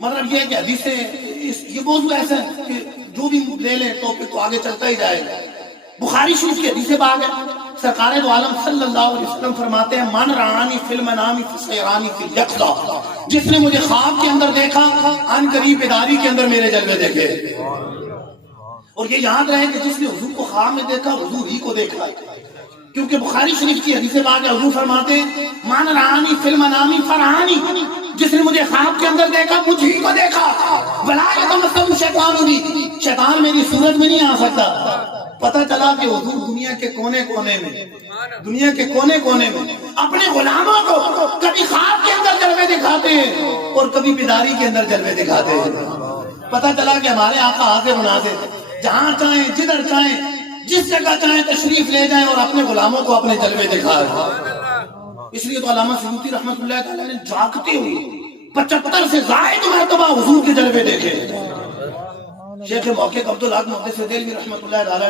مطلب یہ ہے کہ حدیثیں یہ موضوع ایسا ہے کہ جو بھی لے لیں ٹاپک تو آگے چلتا ہی جائے گا. بخاری شریف کی حدیث باب ہے. سرکار دو عالم صلی اللہ علیہ وسلم فرماتے ہیں من رعانی فی المنام فسیرانی فی الیقظہ، جس نے مجھے خواب کے اندر دیکھا ان قریب بیداری کے اندر میرے جلوے دیکھے. اور یہ یاد رہے کہ جس نے حضور کو خواب میں دیکھا حضور ہی کو دیکھا، کیونکہ بخاری شریف کی حدیث باب ہے. حضور فرماتے ہیں من رعانی فی المنام فرعانی، جس نے مجھے خواب کے اندر دیکھا مجھ ہی کو دیکھا. ولا یتمثل شیطان بھی، شیطان میری صورت میں نہیں آ سکتا. پتہ چلا کہ حضور دنیا کے کونے کونے میں اپنے غلاموں کو کبھی خواب کے اندر جلوے دکھاتے ہیں اور کبھی بیداری کے اندر جلوے دکھاتے ہیں. پتہ چلا کہ ہمارے آقا حاضر و ناظر، جہاں چاہیں جدھر چاہیں جس جگہ چاہیں تشریف لے جائیں اور اپنے غلاموں کو اپنے جلوے دکھائیں. اس لیے تو علامہ سیوطی رحمۃ اللہ تعالی نے جاگتے ہوئے 75 سے زائد مرتبہ حضور کے جلوے دیکھے. شیخ محقق عبدالحق محدث دہلوی رحمۃ اللہ تعالی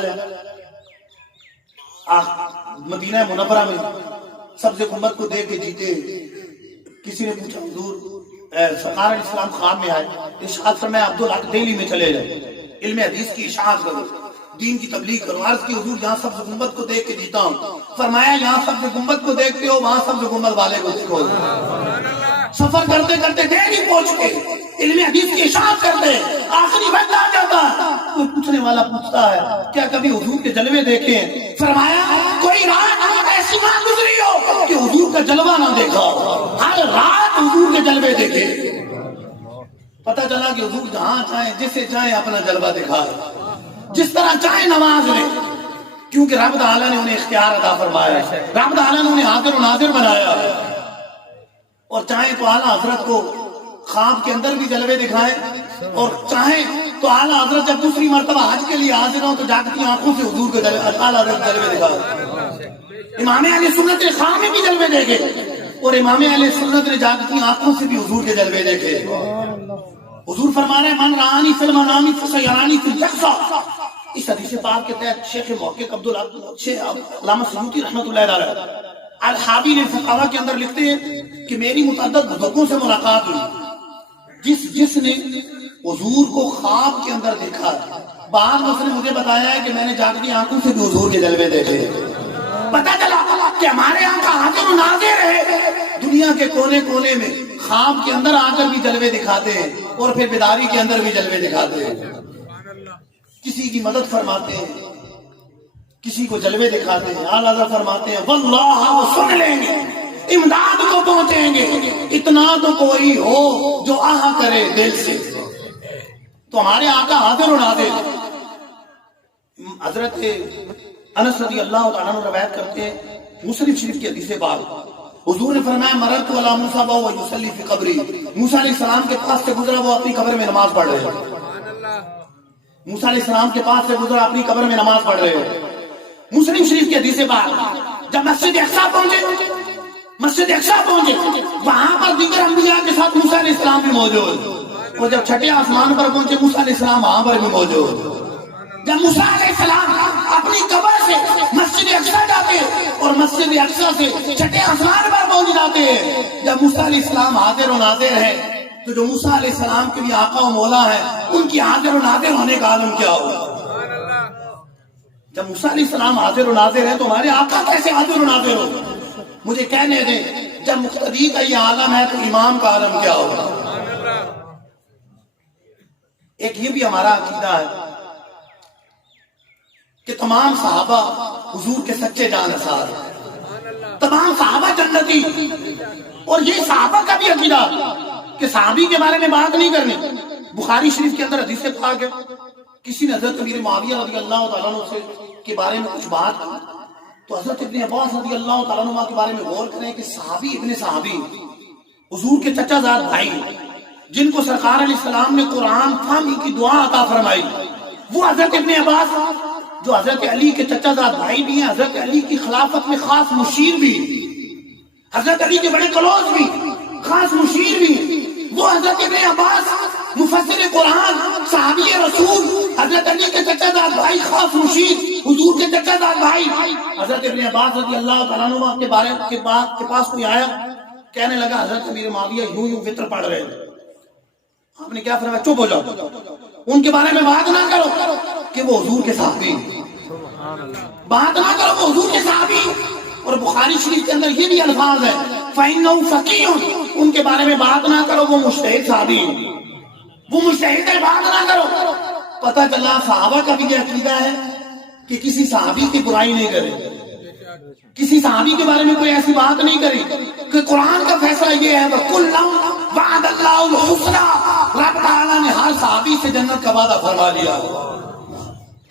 مدینہ منورہ میں سبز گنبد کو دیکھ کے جیتے. کسی نے پوچھا حضور سرکار علیہ السلام خواب میں آئے، ارشاد فرمایا عبدالحق دہلی میں چلے جائیں، علم حدیث کی اشاعت کرو، دین کی تبلیغ کرو. عرض کی حضور یہاں سبز گنبد کو دیکھ کے جیتا ہوں. فرمایا یہاں سبز گنبد کو دیکھتے ہو وہاں سبز گنبد والے کو دیکھو. سفر کرتے کرتے دہلی پہنچ کے علم حدیث کی اشاعت کرتے آخری وقت آ جاتا. کوئی پوچھنے والا پوچھتا ہے کیا کبھی حضور کے جلوے دیکھے ہیں؟ فرمایا کوئی رات ایسی نہ گزری ہو کہ حضور کا جلوہ نہ دیکھا ہو، ہر رات حضور کے جلوے دیکھے. پتہ چلا کہ حضور جہاں چاہیں جسے چاہیں اپنا جلوہ دکھائے، جس طرح چاہیں نماز لیں، کیونکہ رب تعالیٰ نے انہیں اختیار عطا فرمایا ہے. رب تعالیٰ نے انہیں حاضر و ناظر بنایا ہے. اور چاہیں تو اعلیٰ حضرت کو خواب کے اندر بھی جلوے دکھائیں، اور چاہیں تو اعلیٰ حضرت جب دوسری مرتبہ حج کے لیے حاضر ہوں تو جاگتی آنکھوں سے حضور کے اعلیٰ حضرت جلوے دکھائیں. امام اہل سنت نے خواب میں بھی جلوے دیکھے اور امام اہل سنت نے جاگتی آنکھوں سے بھی حضور کے جلوے دیکھے. حضور فرما رہے ہیں من رعانی فی المنام فسیرانی فی الیقظہ. اس حدیث پاک کے تحت شیخ محقق عبدالحق علامہ سیوطی رحمۃ اللہ علیہ الحاوی الفتاوی کے اندر لکھتے ہیں کہ میری متعدد بزرگوں سے ملاقات ہوئی، جس نے حضور کو خواب کے اندر دیکھا. بعض نے مجھے بتایا ہے کہ میں نے جاگتی آنکھوں سے بھی حضور کے جلوے دیکھے. پتہ چلا کہ ہمارے آقا حاضر و ناظر ہے، دنیا کے کونے کونے میں خواب کے اندر آ کر بھی جلوے دکھاتے ہیں اور پھر بیداری کے اندر بھی جلوے دکھاتے ہیں. کسی کی مدد فرماتے ہیں، کسی کو جلوے دکھاتے ہیں. اعلیٰ حضرت فرماتے ہیں واللہ وہ سن لیں گے، امداد کو پہنچیں گے، اتنا تو کوئی ہو جو آہ کرے دل سے. تو ہمارے آقا حاضر و ناظر. حضرت انس رضی اللہ تعالیٰ عنہ روایت کرتے ہیں مسلم شریف کی حدیث باب، حضور نے فرمایا مررت علی موسیٰ وہو یصلی فی قبری، موسیٰ علیہ السلام کے پاس سے گزرا وہ اپنی قبر میں نماز پڑھ رہے ہیں. موسیٰ علیہ السلام کے پاس سے گزرا، اپنی قبر میں نماز پڑھ رہے ہو. مسلم شریف کی حدیث بات، جب مسجد اقصیٰ پہنچے، وہاں پر دیگر انبیاء کے ساتھ موسیٰ علیہ السلام بھی موجود، اور جب چھٹے آسمان پر پہنچے موسیٰ علیہ السلام وہاں پر بھی موجود. جب موسیٰ علیہ السلام اپنی قبر سے مسجد اقصیٰ جاتے اور مسجد اقصیٰ سے چھٹے آسمان پر پہنچ جاتے ہیں، جب موسیٰ علیہ السلام حاضر و ناظر ہے، تو جو موسیٰ علیہ السلام کے بھی آقا و مولا ہے، ان کی حاضر و ناظر ہونے کا عالم کیا ہوگا؟ جب موسیٰ علیہ السلام حاضر و ناظر ہے تو ہمارے آقا کیسے حاضر و ناظر ہو؟ مجھے کہنے دیں، جب مقتدی کا یہ عالم ہے تو امام کا عالم کیا ہوگا؟ ایک یہ بھی ہمارا عقیدہ ہے کہ تمام صحابہ حضور کے سچے جانثار، تمام صحابہ جنتی. اور یہ صحابہ کا بھی عقیدہ کہ صحابی کے بارے میں بات نہیں کرنی. بخاری شریف کے اندر حدیث پاک ہے، کسی نے حضرت امیر معاویہ رضی اللہ تعالیٰ عنہ کے بارے میں کچھ بات کی تو حضرت ابن عباس رضی اللہ تعالیٰ عنہ کے بارے میں غور کریں کہ صحابی ابن صحابی حضور کے چچا زاد بھائی جن کو سرکار علیہ السلام نے قرآن فہمی کی دعا عطا فرمائی، وہ حضرت ابن عباس جو حضرت علی کے چچا زاد بھائی بھی ہیں، حضرت علی کی خلافت میں خاص مشیر بھی، حضرت علی کے بڑے کلوز بھی، خاص مشیر بھی، وہ حضرت ابن عباس مفسر قرآن صحابی رسول، حضرت علی کے چچا زاد بھائی خاص مشیر، حضور کے چچا زاد بھائی. حضرت ابن عباس رضی اللہ تعالیٰ عنہ کے بارے کے پاس کوئی آیا، کہنے لگا حضرت امیر معاویہ یوں وطر پڑھ رہے ہیں. آپ نے کیا فرمایا؟ چپ ہو جاؤ، ان کے بارے میں بات نہ کرو کہ وہ حضور کے صحابی، بات نہ کرو وہ حضور کے صحابی. اور بخاری شریف کے اندر یہ بھی الفاظ ہے فَإِنَّهُ فَقِيهٌ، ان کے بارے میں بات نہ کرو، وہ مجتہد صحابی، وہ مجتہد ہے، بات نہ کرو. پتہ چلا صحابہ کا بھی یہ عقیدہ ہے کہ کسی صحابی کی برائی نہیں کرے، کسی صحابی کے بارے میں کوئی ایسی بات نہیں کرے کہ قرآن کا فیصلہ یہ ہے وَكُلًّا وَعَدَ اللَّهُ الْحُسْنَىٰ، رب تعالیٰ نے ہر صحابی سے جنت کا وعدہ فرما لیا.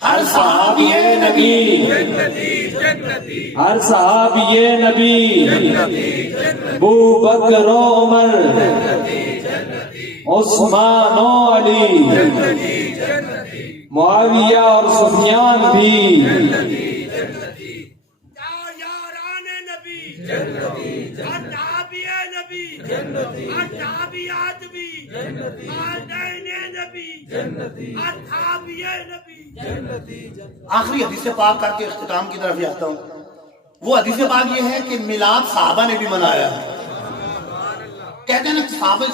ہر صحابی نبی، ہر صحابی نبی، ابو بکر و عمر، عثمان و علی، معاویہ اور سفیان بھی، یاران نبی، اصحابی نبی، اصحابیات بھی، والدین نبی، اصحابی نبی. آخری حدیث پاک کر کے اختتام کی طرف جاتا ہوں. وہ حدیث پاک یہ ہے کہ میلاد صحابہ نے بھی منایا ہے. کہتے ہیں نا صحابہ،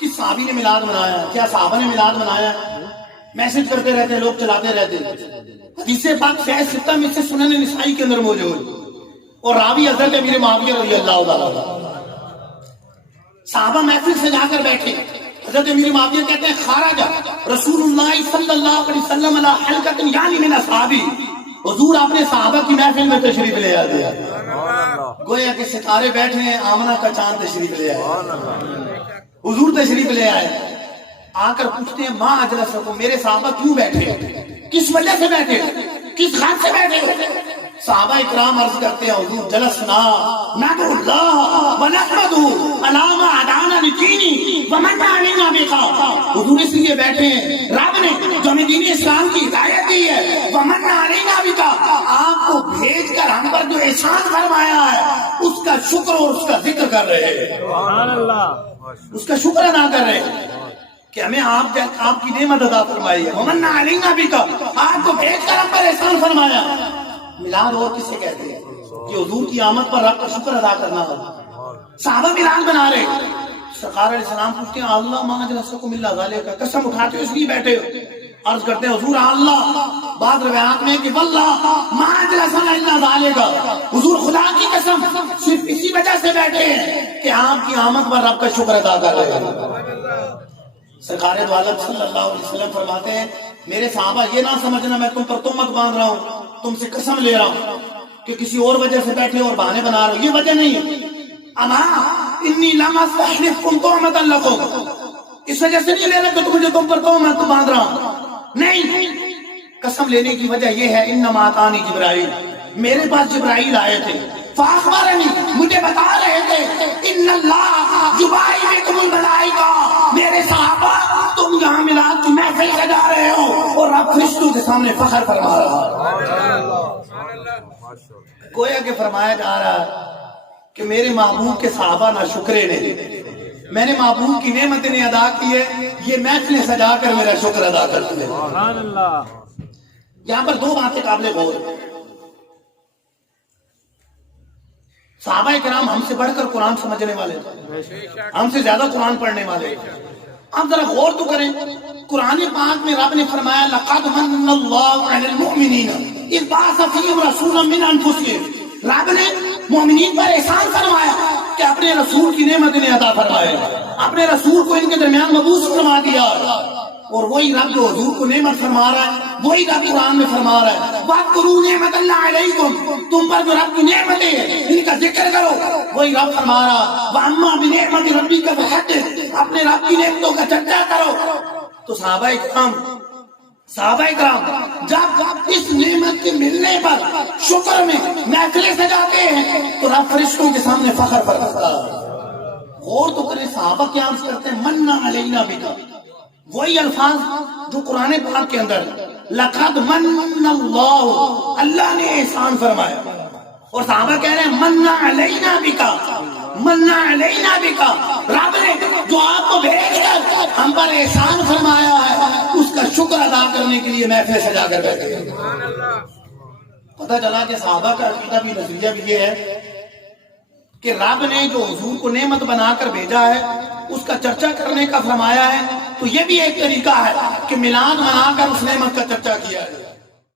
کس صحابی نے میلاد منایا ہے؟ کیا صحابہ نے میلاد منایا ہے؟ میسج کرتے رہتے ہیں، لوگ چلاتے رہتے ہیں. حدیث پاک صحیح ستہ میں سے سنن نسائی کے اندر موجود، اور راوی حضرت امیر معاویہ رضی اللہ تعالیٰ. صحابہ محفل سے جا کر بیٹھے، حضرت امیر معاویہ کہتے ہیں خارج رسول اللہ صلی اللہ علیہ وسلم علی حلقۃ یعنی من اصحابی، حضور اپنے صحابہ کی محفل میں تشریف لے آتے ہیں. گویا کہ ستارے بیٹھے ہیں، آمنہ کا چاند تشریف لے آئے، حضور تشریف لے آئے. آ کر پوچھتے ہیں ماں اجلسکم، میرے صحابہ کیوں بیٹھے، کس وجہ سے بیٹھے، کس خاص سے بیٹھے؟ صحابہ اکرام عرض کرتے ہیں حضور جلسنا ندعو اللہ ونحمدہ علی ما ہدانا لدینہ ومن علینا بقا، حضور اس لیے بیٹھے ہیں رب نے جو ہمیں دین اسلام کی ہدایت دی ہے، ومن علینا بقا، آپ کو بھیج کر ہم پر جو احسان فرمایا ہے اس کا شکر اور اس کا ذکر کر رہے ہیں، سبحان اللہ، اس کا شکر ادا کر رہے ہیں کہ ہمیں آپ کی نعمت عطا فرمائی ہے. ومن علینا بقا، آپ کو بھیج کر ہم پر احسان فرمایا. میلاد اور کس سے کہتے ہیں کہ حضور کی آمد پر رب کا شکر ادا کرنا ہو. صحابہ میلاد بنا رہے، سرکار علیہ السلام پوچھتے ہیں اللہ ما اجلسکم الا ذالک، قسم اٹھاتے اس لیے بیٹھے ہو؟ عرض کرتے ہیں حضور اللہ، بعض روایات میں کہ واللہ ما اجلسنا الا ذالک، حضور خدا کی قسم صرف اسی وجہ سے بیٹھے ہیں کہ آپ کی آمد پر رب کا شکر ادا کر رہے ہیں. سرکار دو عالم صلی اللہ علیہ وسلم فرماتے ہیں میرے صحابہ یہ نہ سمجھنا میں تم پر تہمت باندھ رہا ہوں، تم سے قسم لے رہا ہوں کہ کسی اور وجہ سے بیٹھے اور بہانے بنا رہے ہو، یہ وجہ نہیں. اما انی لم استحلفکم تہمۃ لکم، اس وجہ سے نہیں لے رہا کہ مجھے تم پر تہمت باندھ رہا ہوں، نہیں. قسم لینے کی وجہ یہ ہے انما اتانی جبرائیل، میرے پاس جبرائیل آئے تھے فاخبرنی، مجھے بتا رہے تھے ان اللہ یبائی بکم الملائکہ، میرے صحابہ تم یہاں میلاد کی محفل سجا رہے ہو اور رب فرشتوں کے سامنے فخر فرما رہا ہے۔ گویا کہ فرمایا جا رہا ہے کہ میرے محبوب کے صحابہ نہ شکرے نے، میں نے محبوب کی نعمتیں نے ادا کی ہے، یہ محفلیں سجا کر میرا شکر ادا کرتے ہیں۔ سبحان اللہ۔ یہاں پر دو باتیں قابل غور ہیں۔ صحابہ کرام ہم سے بڑھ کر قرآن سمجھنے والے تھے، ہم سے زیادہ قرآن پڑھنے والے تھے۔ آپ ذرا غور تو کریں، قرآن پاک میں رب نے فرمایا لقد من اللہ علی المؤمنین اذ بعث فیہم رسولا من انفسہم، رب نے مومنین پر احسان فرمایا کہ اپنے رسول کی نعمت انہیں عطا فرمائے، اپنے رسول کو ان کے درمیان مبعوث فرما دیا، اور وہی رب جو حضور کو نعمت فرما رہا ہے وہی رب قرآن میں فرما رہا ہے وَاذْكُرُوا نِعْمَتَ اللَّهِ عَلَيْكُمْ، تم پر جو رب کی نعمتیں ہیں ان کا ذکر کرو، وہی رب فرما رہا وَأَمَّا بِنِعْمَتِ رَبِّكَ فَحَدِّثْ، اپنے رب کی نعمتوں کا چرچا کرو۔ تو صحابہ کرام جب اس نعمت کے ملنے پر شکر میں محفلیں سجاتے ہیں تو رب فرشتوں کے سامنے فخر فرماتا ہے۔ غور تو کریں، صحابہ کیا عرض کرتے ہیں مَنَّ عَلَيْنَا بِكَ، وہی الفاظ جو قرآن پاک کے اندر لقد من اللہ، اللہ نے احسان فرمایا، اور صحابہ کہہ رہے ہیں من علینا بکا، من علینا بکا، رب نے جو آپ کو بھیج کر ہم پر احسان فرمایا ہے اس کا شکر ادا کرنے کے لیے محفل سجا کر بیٹھے ہیں۔ پتہ چلا کہ صحابہ کا عقیدہ بھی نظریہ بھی یہ ہے کہ رب نے جو حضور کو نعمت بنا کر بھیجا ہے اس کا چرچا کرنے کا فرمایا ہے، تو یہ بھی ایک طریقہ ہے کہ میلاد منا کر اس نعمت کا چرچا کیا ہے۔